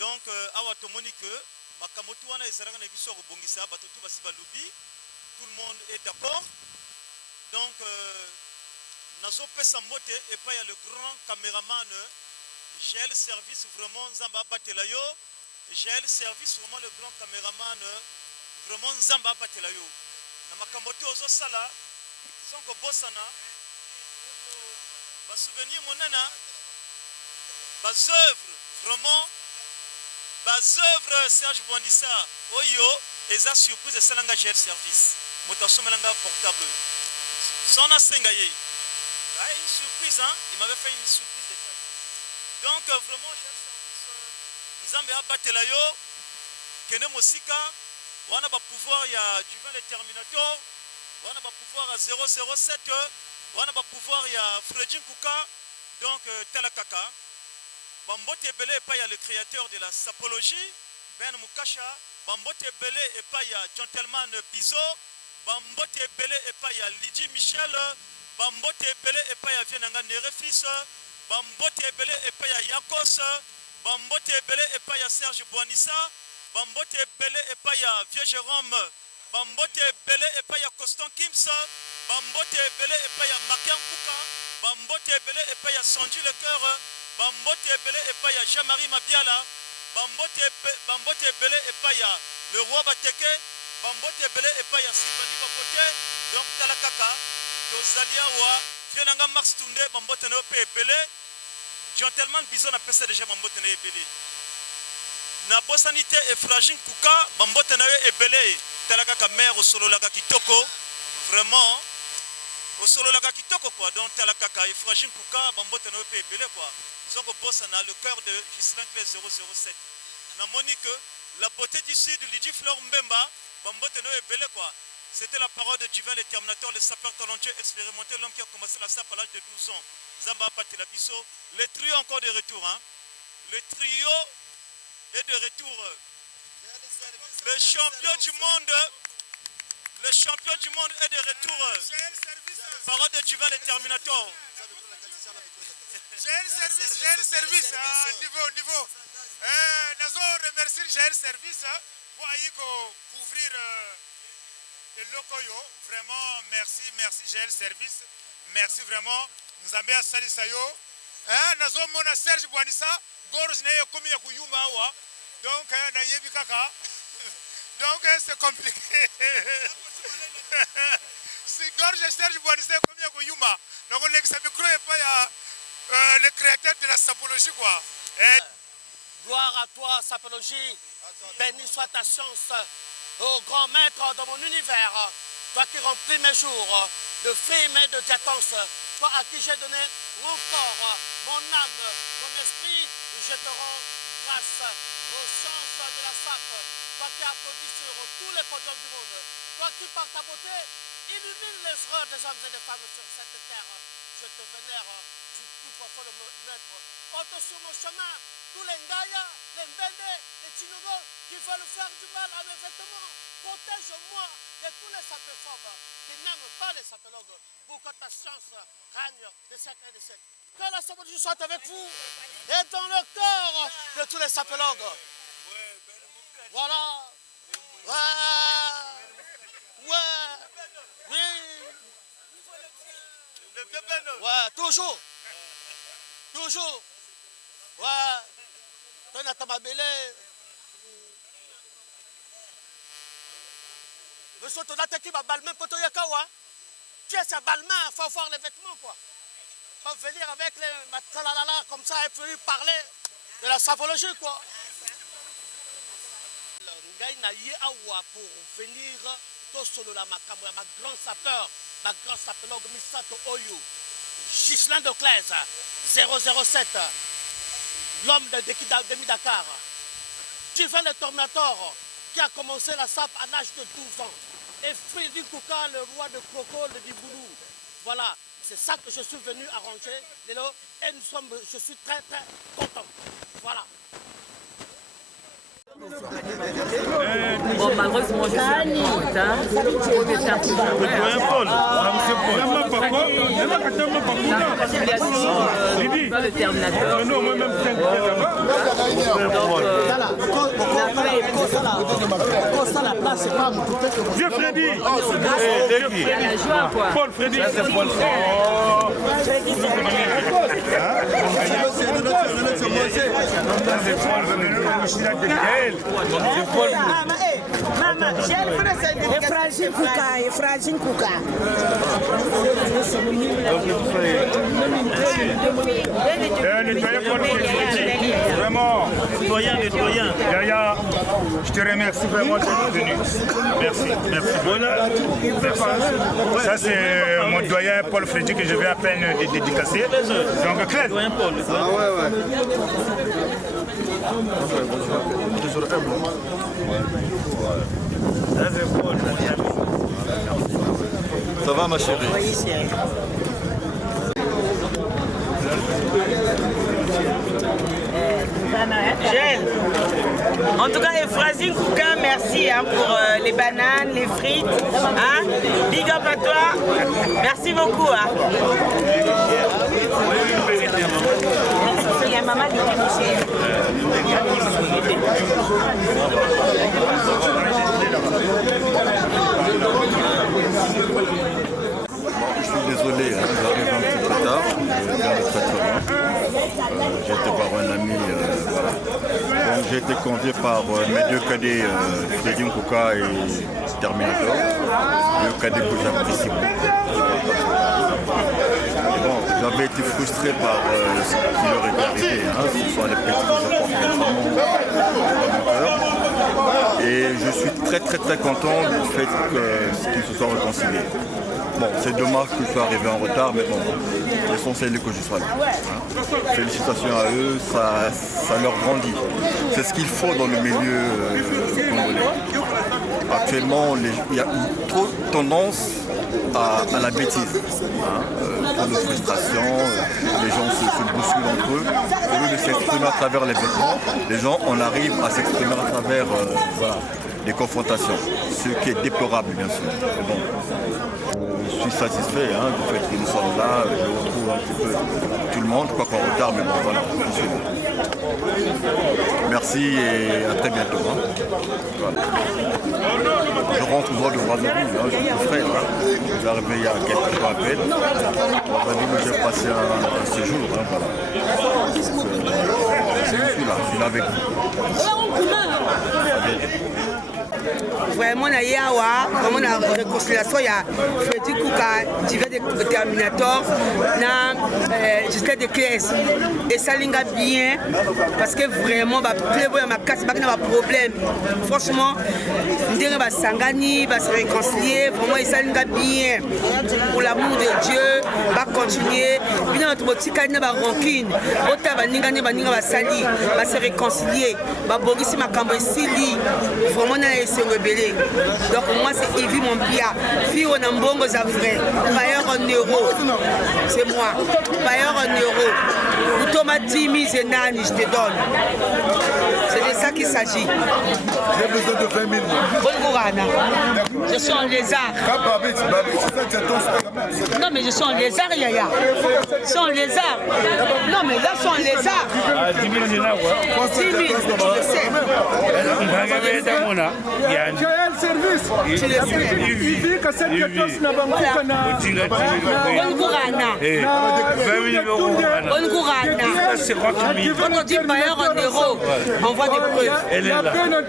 Donc, awa to Monique, Makamotu wana ezaranga na biso ko bongisa batotu basi balubi. Tout le monde est d'accord. Donc, Nazo Pesa Mbote et pas il y a le grand caméraman GL Service vraiment Nzamba Batelayo. GL Service vraiment le grand caméraman vraiment Nzamba Batelayo. Na makambote ozo sala sonko bosana ba souvenir monana bas œuvres vraiment bas œuvres Serge Bouanissa oyo eza surprise salanga GL Service. Motasomelanga portable. Sona sengaye. Une surprise, hein? Il m'avait fait une surprise de taille. Donc vraiment j'ai un service Nzambe Abatelayo Kene Mosika wana ba pouvoir ya du vin le Terminator wana ba pouvoir à 007 wana ba pouvoir ya Fredjin Kouka donc Talakaka Bambote Belé et pas ya le créateur de la sapologie Ben Mukasha Bambote Belé et pas ya Gentleman Bizo Bambote Belé et pas ya Lydie Michel Bambote Belé et pas ya Vienanga Nerefis, Bambote Belé et pas ya Yakos, Bambote Belé et pas ya Serge Bouanissa, Bambote Belé et pas ya Vieux Jérôme, Bambote Belé et pas ya Constant Kims, Bambote Belé et pas ya Marquin Kouka, Bambote Belé et pas ya Sandy Le Coeur, Bambote Belé et pas ya Jean-Marie Mabiala, Bambote Belé et pas ya Le Roi Bateke, Bambote Belé et pas ya Sibani Bapote, donc Talakaka. Zalia wa Vienanga Max Tunde Bambote na pe belé Gentleman Bison a pesa déjà Bambote na belé na Bossanité et Fragile Kouka Bambote na belé Talakaka mère au solo laga kitoko vraiment au solo laga kitoko quoi donc Talakaka et Fragile Kouka Bambote na pe belé quoi donc Bossana le cœur de Gislain Clé 007 na Monique la beauté du sud Lydie Fleur Mbemba Bambote na belé quoi. C'était la parole de Divin, le Terminator, le sapeur talentueux expérimenté, l'homme qui a commencé la sape à l'âge de 12 ans. Zamba Batelabiso. Le trio encore de retour. Hein. Le trio est de retour. Le champion du monde. Le champion du monde est de retour. Parole de Divin, le Terminator. GL Service. Niveau. Nous remercions GL Service pour couvrir. Le Lokoyo, vraiment merci GL Service, merci vraiment, nous avons à Salisayo, nous avons Serge Bouanissa, Gorge n'est comme Yakuyuma, donc donc c'est compliqué. Si Gorge Serge Bouanissa comme Yakuyuma, donc on ne croit pas le créateur de la sapologie quoi. Gloire à toi, sapologie, béni soit ta chance. Ô grand maître de mon univers, toi qui remplis mes jours de frime et de diatance, toi à qui j'ai donné mon corps, mon âme, mon esprit, je te rends grâce aux sciences de la SAP, toi qui applaudis sur tous les podiums du monde, toi qui par ta beauté illumine les erreurs des hommes et des femmes sur cette terre. Je te vénère du tout profond de maître. Ôte sur mon chemin tous les Ngaya, les Mbende, les Chinugo qui veulent faire du mal à mes vêtements. Protège-moi de tous les sapéphobes qui n'aiment pas les sapélogues pour que ta science règne des siècles et des siècles. Que la sainteté soit avec vous et dans le corps de tous les sapélogues. Voilà. Ouais. Oui. Ouais, toujours. Toujours. Ouais. Toi, n'a pas belé. Monsieur, tu as qui va balmer pour toi, Yakawa. Tu es sa balmain, il faut voir les vêtements, quoi. Il faut venir avec les matralalala comme ça et puis parler de la sapologie, quoi. Pour venir solo la makambo ma grand sapeur, ma grand sapologue Misato Oyo, Ghislain de Claise, 007, l'homme de Demi-Dakar, Divin le Terminator, qui a commencé la SAP à l'âge de 12 ans, et Frédéric Kouka, le roi de Coco, le Diboulou. Voilà, c'est ça que je suis venu arranger, et je suis très très content. Voilà. Bon, malheureusement, je suis en retard. Pas le Terminator. Vieux Freddy. La joie, quoi. Paul Freddy. C'est Paul. Efraim Kouka. Vraiment. Doyen. Yaya, je te remercie vraiment d'être venu. Merci. Voilà. Merci. Ça c'est mon doyen Paul Freddy que je vais à peine dédicacer. Donc Claire. Doyen Paul. Ah ouais. Ça va ma chérie? Oui, chérie. Gel. En tout cas, Efraim Kouka, merci pour les bananes, les frites. Hein? Big up à toi. Merci beaucoup. Hein? Il y a maman qui est Je suis désolé, j'arrive un petit peu tard, je viens de très loin. J'ai été voir un ami, voilà. Donc j'ai été convié par mes deux cadets, Freddy Kouka et Terminator, deux cadets que j'apprécie beaucoup. Bon, j'avais été frustré par ce qui leur est arrivé, ce sont les petits que je porte récemment dans mon cœur. Et je suis très content du fait qu'ils se soient réconciliés. Bon, c'est dommage que je sois arrivé en retard, mais bon, l'essentiel est que je sois là. Félicitations à eux, ça leur grandit. C'est ce qu'il faut dans le milieu congolais. Actuellement, il y a trop tendance à la bêtise. Trop de frustration, les gens se bousculent entre eux. Au lieu de s'exprimer à travers les vêtements, les gens, on arrive à s'exprimer à travers des confrontations, ce qui est déplorable bien sûr. Bon, je suis satisfait du fait que nous sommes là, je retrouve un petit peu tout le monde, quoi qu'en retard, mais bon voilà, je suis là. Merci et à très bientôt. Voilà. Je rentre au bord de Brazzaville, je suis tout frais. Je suis arrivé il y a quelques temps à peine. Brazzaville, j'ai passé un séjour. Voilà. Je suis là avec vous. vraiment na yawa vraiment na réconciliation ya Freddy Kouka divers de Terminator na Justin de Claes et ça linga bien parce que vraiment ba plebo ya makasi ba na problème franchement ndenge ba sangani ba se réconcilier vraiment et ça linga bien pour l'amour de Dieu ba continuer bien to botika na ba rancune ota ba ninga ba sali ba se réconcilier ba bongisi makambo esili vraiment na se rebeller. Donc moi c'est Yves Mompia, fille au Nambongo Zavray, payeur en euros, c'est moi, payeur en euros. Ou Thomas 10 000 et nani, je te donne. C'est de ça qu'il s'agit. J'ai besoin de 20 000. Bonne Gourana. Je suis en lézard. Non mais je suis en lézard, Yaya. Je suis en lézard. Non mais là je suis en lézard. 10 000, je sais. service. Il dit que cette question n'a pas on dit bailleur en euros, on voit des preuves. Elle est là.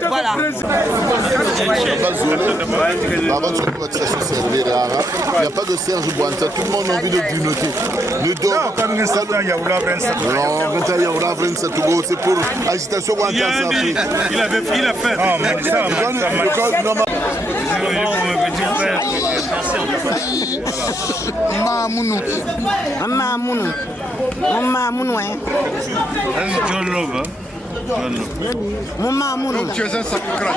Voilà. Il n'y a pas de Serge Bouanta, tout le monde a envie de grignoter. Le dos. Non, c'est pour agitation. Il a fait. Mamounou. Mon mamounou. Tu es un sacré.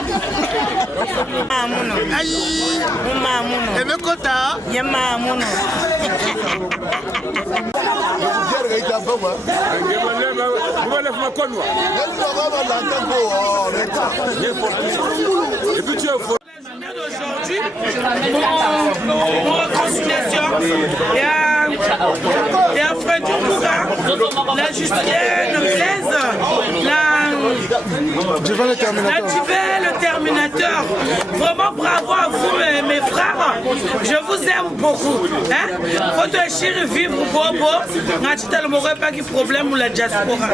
Mamounou. Mamounou. Et me kota. Ya mamounou. Aujourd'hui, mon réconciliation, il y a Freddy Kouka, la Justine Claise, la Divin le Terminateur. Vraiment bravo à vous mes frères, je vous aime beaucoup. Votre chérie vivre bobo, il n'y pas de problème pour la diaspora.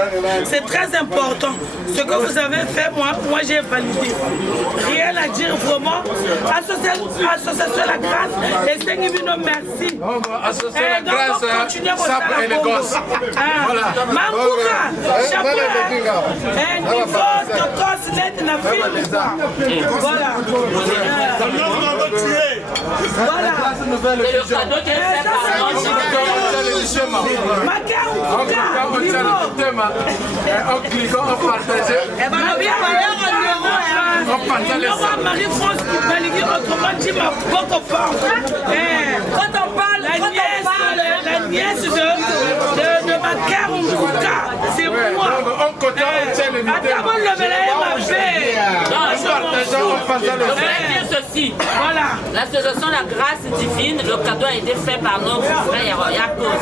C'est très important. Ce que vous avez fait, moi j'ai validé. Rien à dire vraiment. Association La Grâce et Seigneur, merci. Association La Grâce, simple élégance. Voilà. Mamouka, chapeau. Niveau, tokos, net, na film. Voilà. Voilà. C'est le cadeau qui est fait en cliquant, en partageant. Marie-France qui va lire autrement dit ma beaucoup fort. Quand on parle, la nièce de Macar Mouka, c'est moi. Attends, le mélange m'a fait. Je voudrais dire ceci. Voilà. L'association La Grâce Divine, le cadeau a été fait par notre frère Yakos.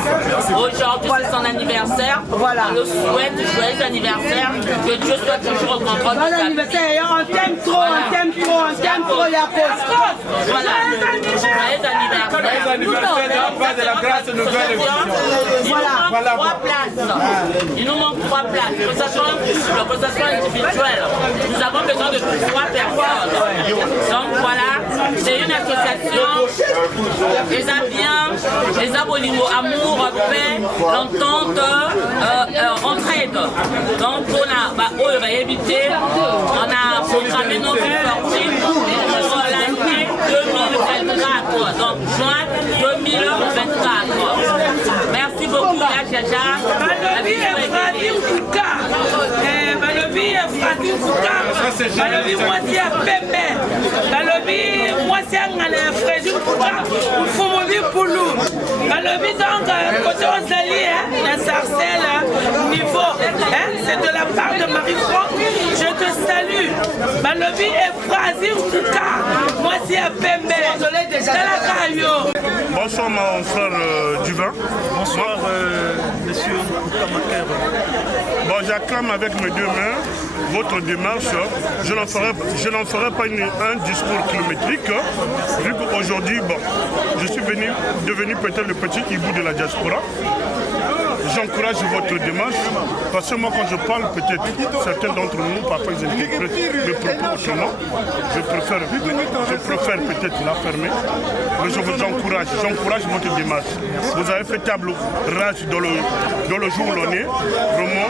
Aujourd'hui, c'est son anniversaire. Voilà. On le souhaite, joyeux anniversaire. Que Dieu soit toujours au contrôle de sa vie. On t'aime trop, Yakos. Voilà. Joyeux anniversaire. Pas de La Grâce nouvelle. Voilà. 3 places. Il nous manque 3 places. Que ce soit un couple, que ce soit individuel. Nous avons besoin de 3 personnes. Donc voilà, c'est une association. Les biens, les abolimos, amour, paix, l'entente, entraide. Donc on a évité, on a programmé nos sorties pour l'année 2024. Donc juin 2024. Merci beaucoup, la Chacha. Balobi Efradim Kouka. Balobi Efradim Kouka. Balobi Moisi à Pembe. Balobi Moisi à Freddy Kouka. Fumobi Poulou. Balobi donc, côté Ozali, la sarcelle, niveau. C'est de la part de Marie-France. Je te salue. Balobi Efradim Kouka. Moisi à Pembe. Bonsoir mon frère Duvin. Bonsoir monsieur Kouka. Bon, j'acclame avec mes deux mains votre démarche. Je n'en ferai pas un discours kilométrique, vu qu'aujourd'hui, bon, je suis devenu peut-être le petit hibou de la diaspora. J'encourage votre démarche, parce que moi quand je parle, peut-être certains d'entre nous, parfois ils interprètent mes propos autrement. Je préfère peut-être la fermer, mais j'encourage votre démarche. Vous avez fait table rase dans le jour où l'on est. Vraiment,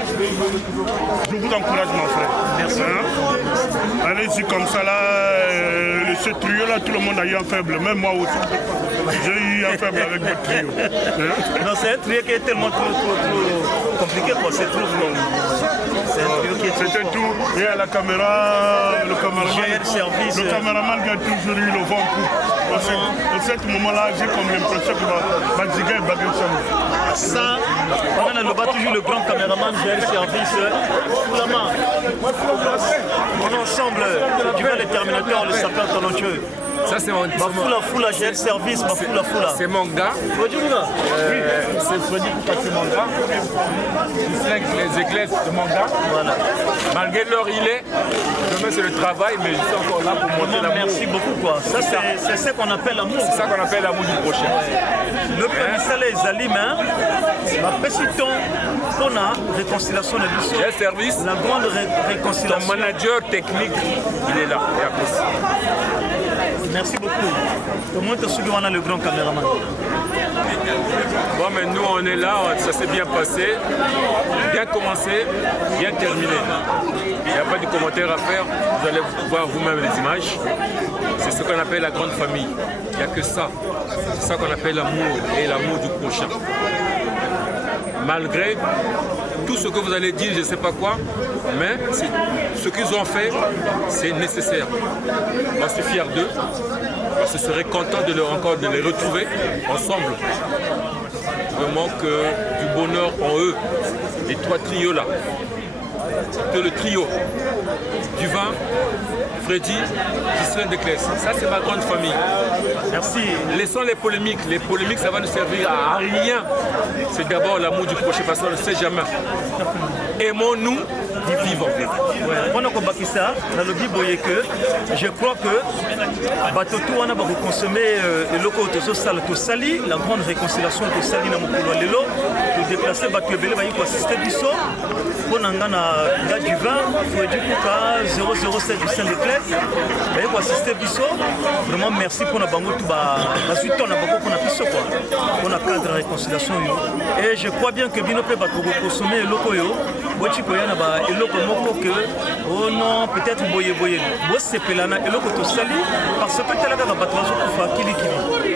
je vous encourage mon frère. Merci. Allez-y comme ça là, ce trio là, tout le monde a eu un faible, même moi aussi. J'ai eu un faible avec votre trio. Non, c'est un trio qui est tellement trop compliqué pour c'est trop long. C'est un trio qui est trop. C'était tout. Et à la caméra, le caméraman qui a toujours eu le vent en poupe. À ce moment-là, j'ai comme l'impression que Badziga est Bagensam. Ça, on a toujours le grand caméraman gère le service. On est ensemble, tu vois le Terminator, le sapin talentueux. Ça c'est mon Foula gère le service, Foula. C'est mon gars. C'est Freddy Kouka, c'est mon gars. Il flingue les éclairs de mon gars. Voilà. Malgré l'heure il est, demain c'est le travail, mais je suis encore là pour montrer l'amour. Merci beaucoup quoi. Ça c'est ce qu'on appelle l'amour. C'est ça qu'on appelle l'amour du prochain. Le premier salaire est alim, ma péciton pour la réconciliation de l'issue. J'ai service. La grande réconciliation. Ton manager technique, il est là. Merci beaucoup. Comment te souviens, on a le grand caméraman. Bon, mais nous on est là, ça s'est bien passé, bien commencé, bien terminé. Il n'y a pas de commentaire à faire, vous allez voir vous-même les images. C'est ce qu'on appelle la grande famille. Il n'y a que ça. C'est ça qu'on appelle l'amour et l'amour du prochain. Malgré tout ce que vous allez dire, je ne sais pas quoi, mais ce qu'ils ont fait, c'est nécessaire. Moi, je suis fier d'eux. Je serais content de les retrouver ensemble. Vraiment que du bonheur en eux. Les trois trios là. Que le trio du vin, Freddy, Ghislaine Declès. Ça, c'est ma grande famille. Merci. Laissons les polémiques. Les polémiques, ça va ne servir à rien. C'est d'abord l'amour du prochain, parce qu'on ne sait jamais. Aimons-nous du vivant. Je crois que Batoto on a consommé le loco de Sali, la grande réconciliation de Sali dans mon Lelo, de déplacer Batouebele, pour assister du saut. Pour Nangana, gars du vin, Freddy Kouka 007 du Saint-Déclès, pour assister du saut. Vraiment merci pour la bango tout bas. La suite on a beaucoup qu'on a pu ce quoi. On a cadre de réconciliation. Et je crois bien que Bino peut consommer le loco yo. Bochikoyana ba eloko moko que oh non peut-être boye bo sepelana eloko to sali parce que telaka ka batwazo kufa kili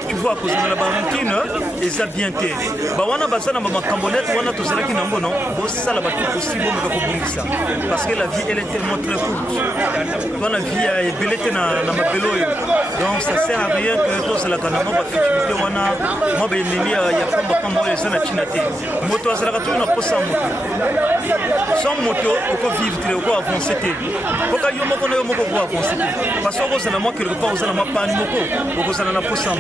tu vois à cause de la barontine et ça bien té ba wana basana ba makambonete wana to zalaki nango non bo sala ba possible mo ko bungisa parce que la vie elle est tellement très courte toi la vie est belete na mabelo donc ça sert à rien que to sala kana mo ba futilité wana mo ba nini ya pamba ya sana chinate moto azalaka to na posa moto sans moto on peut vivre très on avancer pourquoi yo moko na yo moko ko avancer parce que ça na moi quelque part ça na moi pas moko on ça na posa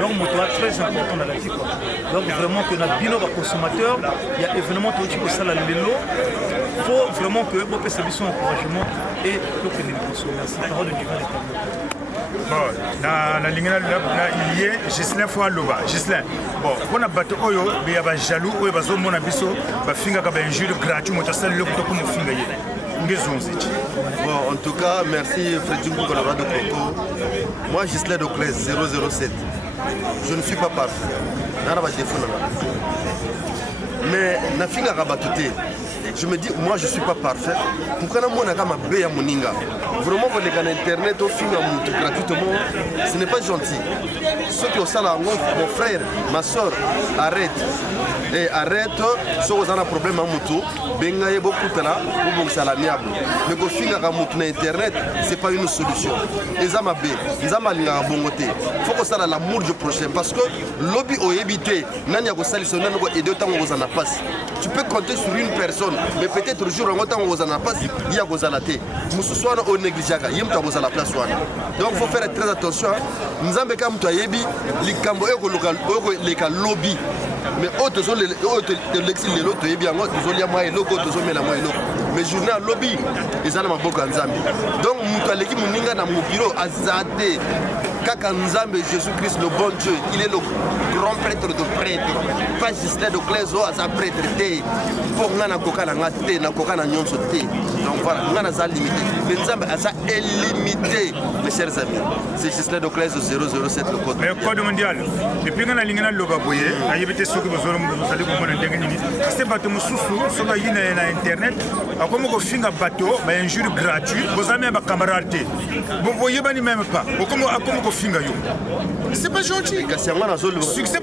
donc moto est très important dans la vie quoi donc vraiment que notre bino consommateur il y a événement tout ko ça la lelo faut vraiment que on peut servir son encouragement et donc les consommateurs c'est parole du vin. Bon, na lingana il y a Ghislaine Foualoba. Ghislaine, bon, on a battu Oyo, mais il y a des jaloux, Oyo, parce que mon abisso, va finir comme un injure gratuit, mais tu sais le coup de finir. Bon, en tout cas, merci Freddy Kouka de Coco. Moi, Ghislaine Declès 007. Je ne suis pas parfait. Mais na finga rabatouté. Je me dis, moi je ne suis pas parfait. Pourquoi on a ma béa moninga? Vraiment, vous les gars internet au film gratuitement, ce n'est pas gentil. Ceux qui ont ça là, mon frère, ma soeur, arrête. Et arrête, ceux qui ont un problème à moto, bengaye beaucoup de là, ou bon, c'est l'amiable. Mais quand film à internet, ce n'est pas une solution. Et ça m'a bé, ça m'a linga bongoté. Il faut que ça l'amour du prochain. Parce que lobby au évité, n'anya ko salisona ko aider tant on en a pas. Tu peux compter sur une personne. Mais peut-être le jour où on a pas, il y a des alatés. Nous sommes au négligeable, il y a la place. Donc il faut faire très attention. Nous avons des lobby. mais autres sont l'exil de l'autre, et bien moi, tous les mois et l'autre, tous les mois et l'autre. Mais journée à lobby, ils ont beaucoup de Nzambe. Donc, Moukaleki Mouninga dans mon bureau, Azade, Kaka Nzambe, Jésus-Christ, le bon Dieu, il est le grand prêtre de prêtre. Pas juste de Clézo à sa prêtre. Pour Nana Koka Nangate, Nakoka Nanyonso. Donc voilà, Nana Za limité. Mais Nzambe a ça illimité, mes chers amis. C'est juste de Clézo 007 le code. Mais le code mondial, depuis qu'on a l'ingénieur Lobaboye, il y avait des choses que vous allez comprendre. C'est pas tout sous sur Internet. Comme on fait un bateau, un jour gratuit, vous avez un camarade. Vous voyez même pas. Comment on fait un c'est pas gentil. Succès,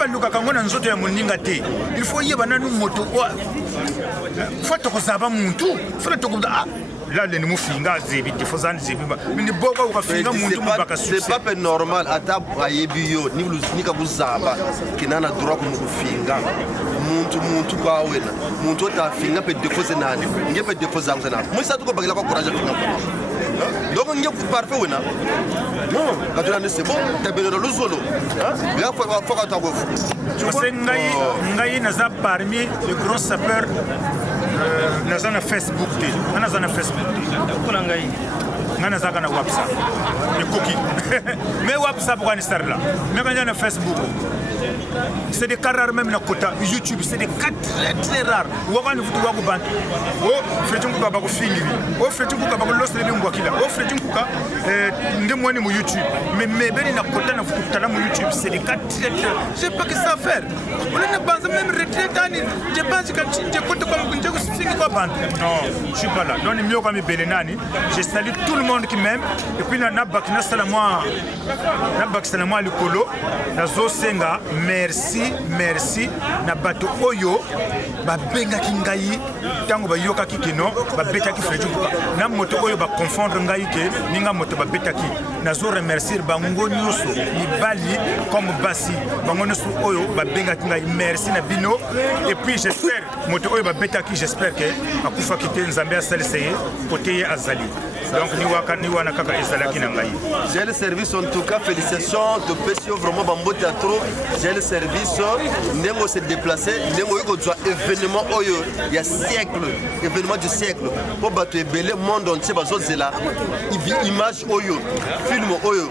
il faut y avoir une moto. Il faut que ça va monter. Là, les nouveaux finga, c'est pas normal. Ata ayebio ni kabuzaba kinana droit comme finga. Muntu kwa wena. Muntu ta finga pe déposer nani. Nge pe déposer nani. Moi ça tout bagila ko courage finga. Donc nge parfait wena. Non, quand tu l'as c'est bon, tu as besoin de l'ozolo. Il faut que tu aies parce que Ngaï n'a pas parmi les grands sapeurs dans un Facebook. Dans un Facebook. Dans un WhatsApp. Les cookies. Mais WhatsApp, on est là. Mais quand il y a un Facebook, c'est des cas rares même dans quota. YouTube, c'est des cas très très rares. Où on a une photo de banque. Oh, Fredjun Kuka Bago Fili. Oh, Fredjun Kuka Bago Los Lele Mwakila. Oh, Fredjun Kuka, ndemwani mu YouTube. Mais ben na quota na photo tala mu YouTube, c'est des cas très très. Je sais pas que ça faire. On a pas même retraite ani. Je pense que je compte comme kunje ko fini quoi banque. Non, je suis pas là. Donc mieux comme Belenani. Je salue tout le monde qui m'aime. Et puis na bakina salamwa. Na bakina salamwa likolo. Na zo senga. Merci na bato oyo ba benga ki ngai tango ba yoka ki kino ba beta ki Fredjun Kuka na moto oyo ba confondre ngai ke ninga moto ba beta ki na zo remercier bango nyuso ni bali comme basi bango nyuso oyo ba benga ki ngai merci na bino et puis j'espère moto oyo ba beta ki j'espère que akufa kite Nzambe asalise côté azali donc ni wana kaka ezalaki na ngai. J'ai le service en tout cas, félicitations de Pesio vraiment bambo théâtre. J'ai le service Nengo s'est déplacé, Nengo Yugo doit événement Oyo, il y a siècle, événement du siècle. Pour battre belé monde entier bazo zela. Image Oyo, film Oyo.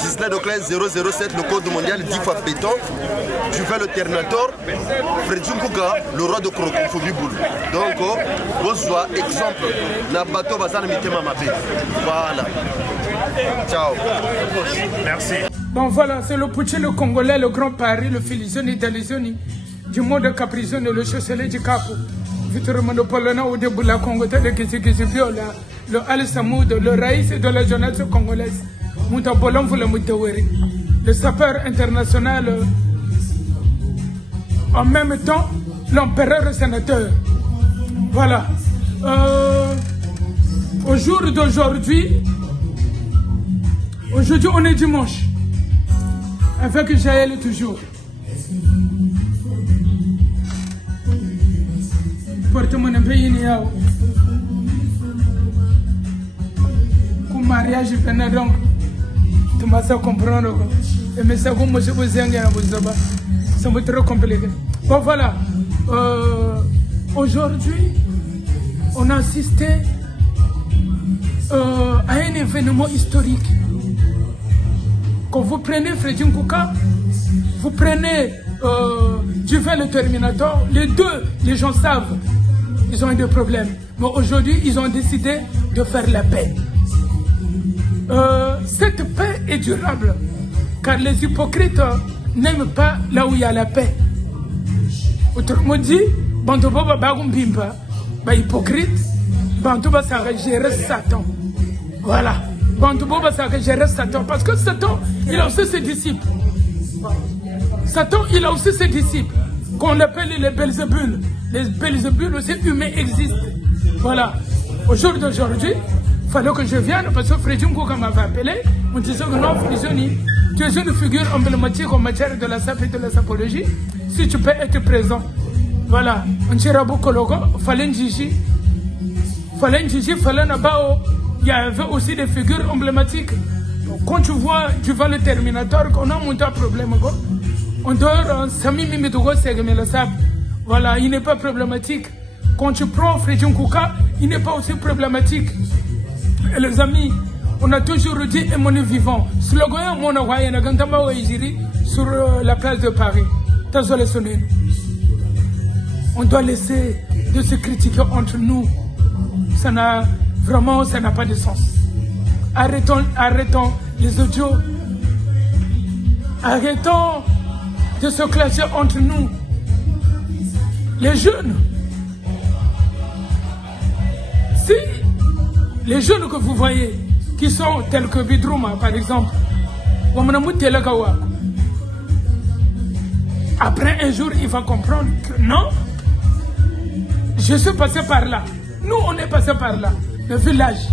Gislain Doclès 007 le code mondial 10 fois béton. Tu fais le Terminator, Fredjun Kuka, le roi de Krokofobi Boule. Donc besoin exemple na bateau bazana mitema mabe. Voilà. Ciao. Merci. Bon voilà, c'est le Puccino congolais, le Grand Paris, le Filisioni Dalisioni, du monde Caprizone, le Chausselier du Capo, Victor Monopolona ou de Boula Congote, le Kizikizibiola, le Al Samoud, le Raïs de la jeunesse congolaise, Moutabolon pour le Moutaweri, le sapeur international, en même temps, l'empereur sénateur. Voilà. Au jour d'aujourd'hui, on est dimanche, avec Jaël toujours. Porte mon pays niao. Comme mariage venait donc, tu m'as ça comprendre. Et mais ça comme je vous ai engagé à vous avoir, c'est trop compliqué. Bon voilà, aujourd'hui, on a assisté à un événement historique. Quand vous prenez Fredjun Kuka, vous prenez Duvain le Terminator, les deux, les gens savent, ils ont eu des problèmes. Mais aujourd'hui, ils ont décidé de faire la paix. Cette paix est durable, car les hypocrites n'aiment pas là où il y a la paix. Autrement dit, Bantoba Bagumbimba, hypocrite, Bantoba ça gérer Satan. Voilà. Bantoba ça gérer Satan. Parce que Satan, il a aussi ses disciples. Satan, il a aussi ses disciples. Qu'on appelle les Belzébules. Les Belzébules aussi humains existent. Voilà. Au jour d'aujourd'hui, il fallait que je vienne parce que Fredjun Kuka m'avait appelé. On disait que non, Fredjuni, tu es une figure emblématique en matière de la SAP et de la sapologie. Si tu peux être présent. Voilà. On tire beaucoup logo. Fallait un Gigi. Fallait un Gigi, fallait un Bao. Il y avait aussi des figures emblématiques. Quand tu vois le Terminator, qu'on a monté un problème, En dehors, Sami Mimitogo Segemela Sab, voilà, il n'est pas problématique. Quand tu prends Fredjun Kouka, il n'est pas aussi problématique. Et les amis, on a toujours dit et mon vivant. Slogan mon Hawaii Nagantama Waijiri sur la place de Paris. On doit laisser de se critiquer entre nous. Ça n'a pas de sens. Arrêtons les audios. Arrêtons de se clasher entre nous. Les jeunes. Si les jeunes que vous voyez, qui sont tels que Bidrouma par exemple, après un jour il va comprendre que non, je suis passé par là. Nous on est passé par là. Le village,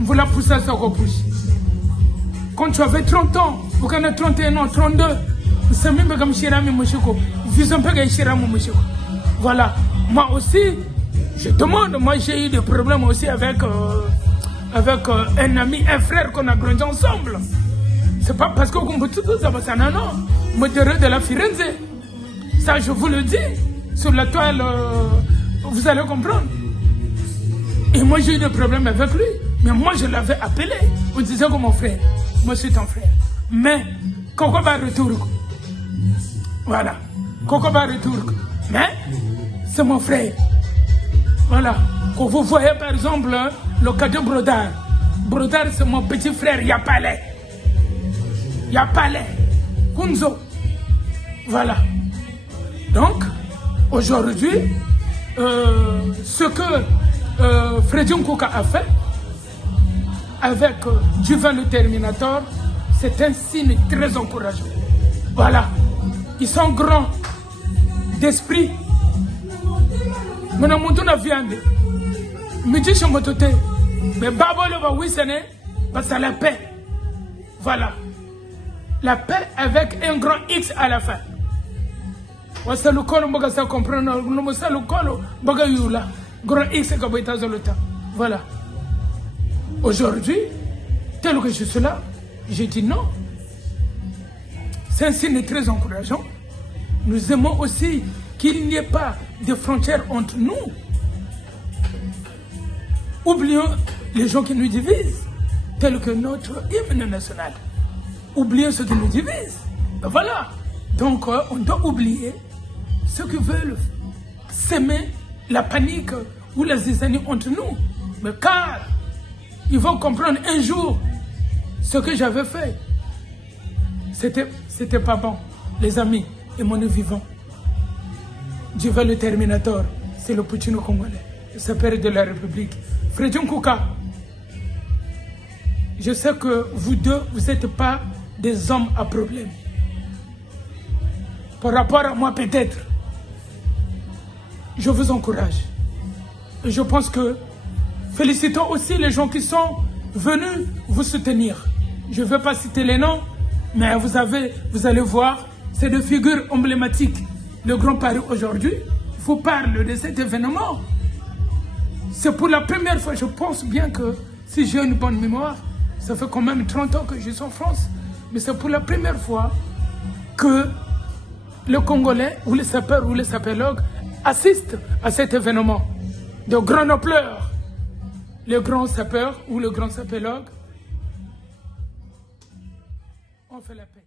on vous l'a poussé à sa repousse. Quand tu avais 30 ans, vous avez 31 ans, 32, c'est même comme Shirami Mouchiko. Voilà. Moi aussi, je demande, moi j'ai eu des problèmes aussi avec un ami, un frère qu'on a grandi ensemble. C'est pas parce qu'on peut tout ça, non. Modéré de la Firenze. Ça, je vous le dis. Sur la toile, vous allez comprendre. Et moi, j'ai eu des problèmes avec lui. Mais moi, je l'avais appelé. On disait que mon frère. Moi, c'est ton frère. Mais, Koko va retourner. Voilà. Koko va retourner. Mais, c'est mon frère. Voilà. Quand vous voyez, par exemple, le cas de Brodard. Brodard, c'est mon petit frère. Il y a Palais. Il y a Palais. Kunzo. Voilà. Donc, aujourd'hui, ce que Fredjun Kouka a fait avec Duvan le Terminator, c'est un signe très encourageant. Voilà. Ils sont grands d'esprit. Maintenant, mon a viande. Mais tu sais, mais Babolo va wisene, parce que la paix. Voilà. La paix avec un grand X à la fin. Voilà. Aujourd'hui, tel que je suis là, je dis non. C'est un signe très encourageant. Nous aimons aussi qu'il n'y ait pas de frontières entre nous. Oublions les gens qui nous divisent, tels que notre hymne national. Oublions ce qui nous divise. Voilà. Donc, on doit oublier ceux qui veulent s'aimer la panique ou la zizanie entre nous. Mais car ils vont comprendre un jour ce que j'avais fait. C'était pas bon, les amis, et mon vivant. Duvan le Terminator, c'est le Puccino congolais, c'est père de la République. Fredjun Kouka, je sais que vous deux, vous n'êtes pas des hommes à problème. Par rapport à moi, peut-être, je vous encourage. Et je pense que félicitons aussi les gens qui sont venus vous soutenir. Je ne vais pas citer les noms, mais vous allez voir, c'est des figures emblématiques. Le Grand Paris aujourd'hui vous parle de cet événement. C'est pour la première fois, je pense bien que, si j'ai une bonne mémoire, ça fait quand même 30 ans que je suis en France, mais c'est pour la première fois que le Congolais, ou les sapeurs, ou les sapologues, assistent à cet événement de grande ampleur. Le grand sapeur ou le grand sapologue, on fait la paix.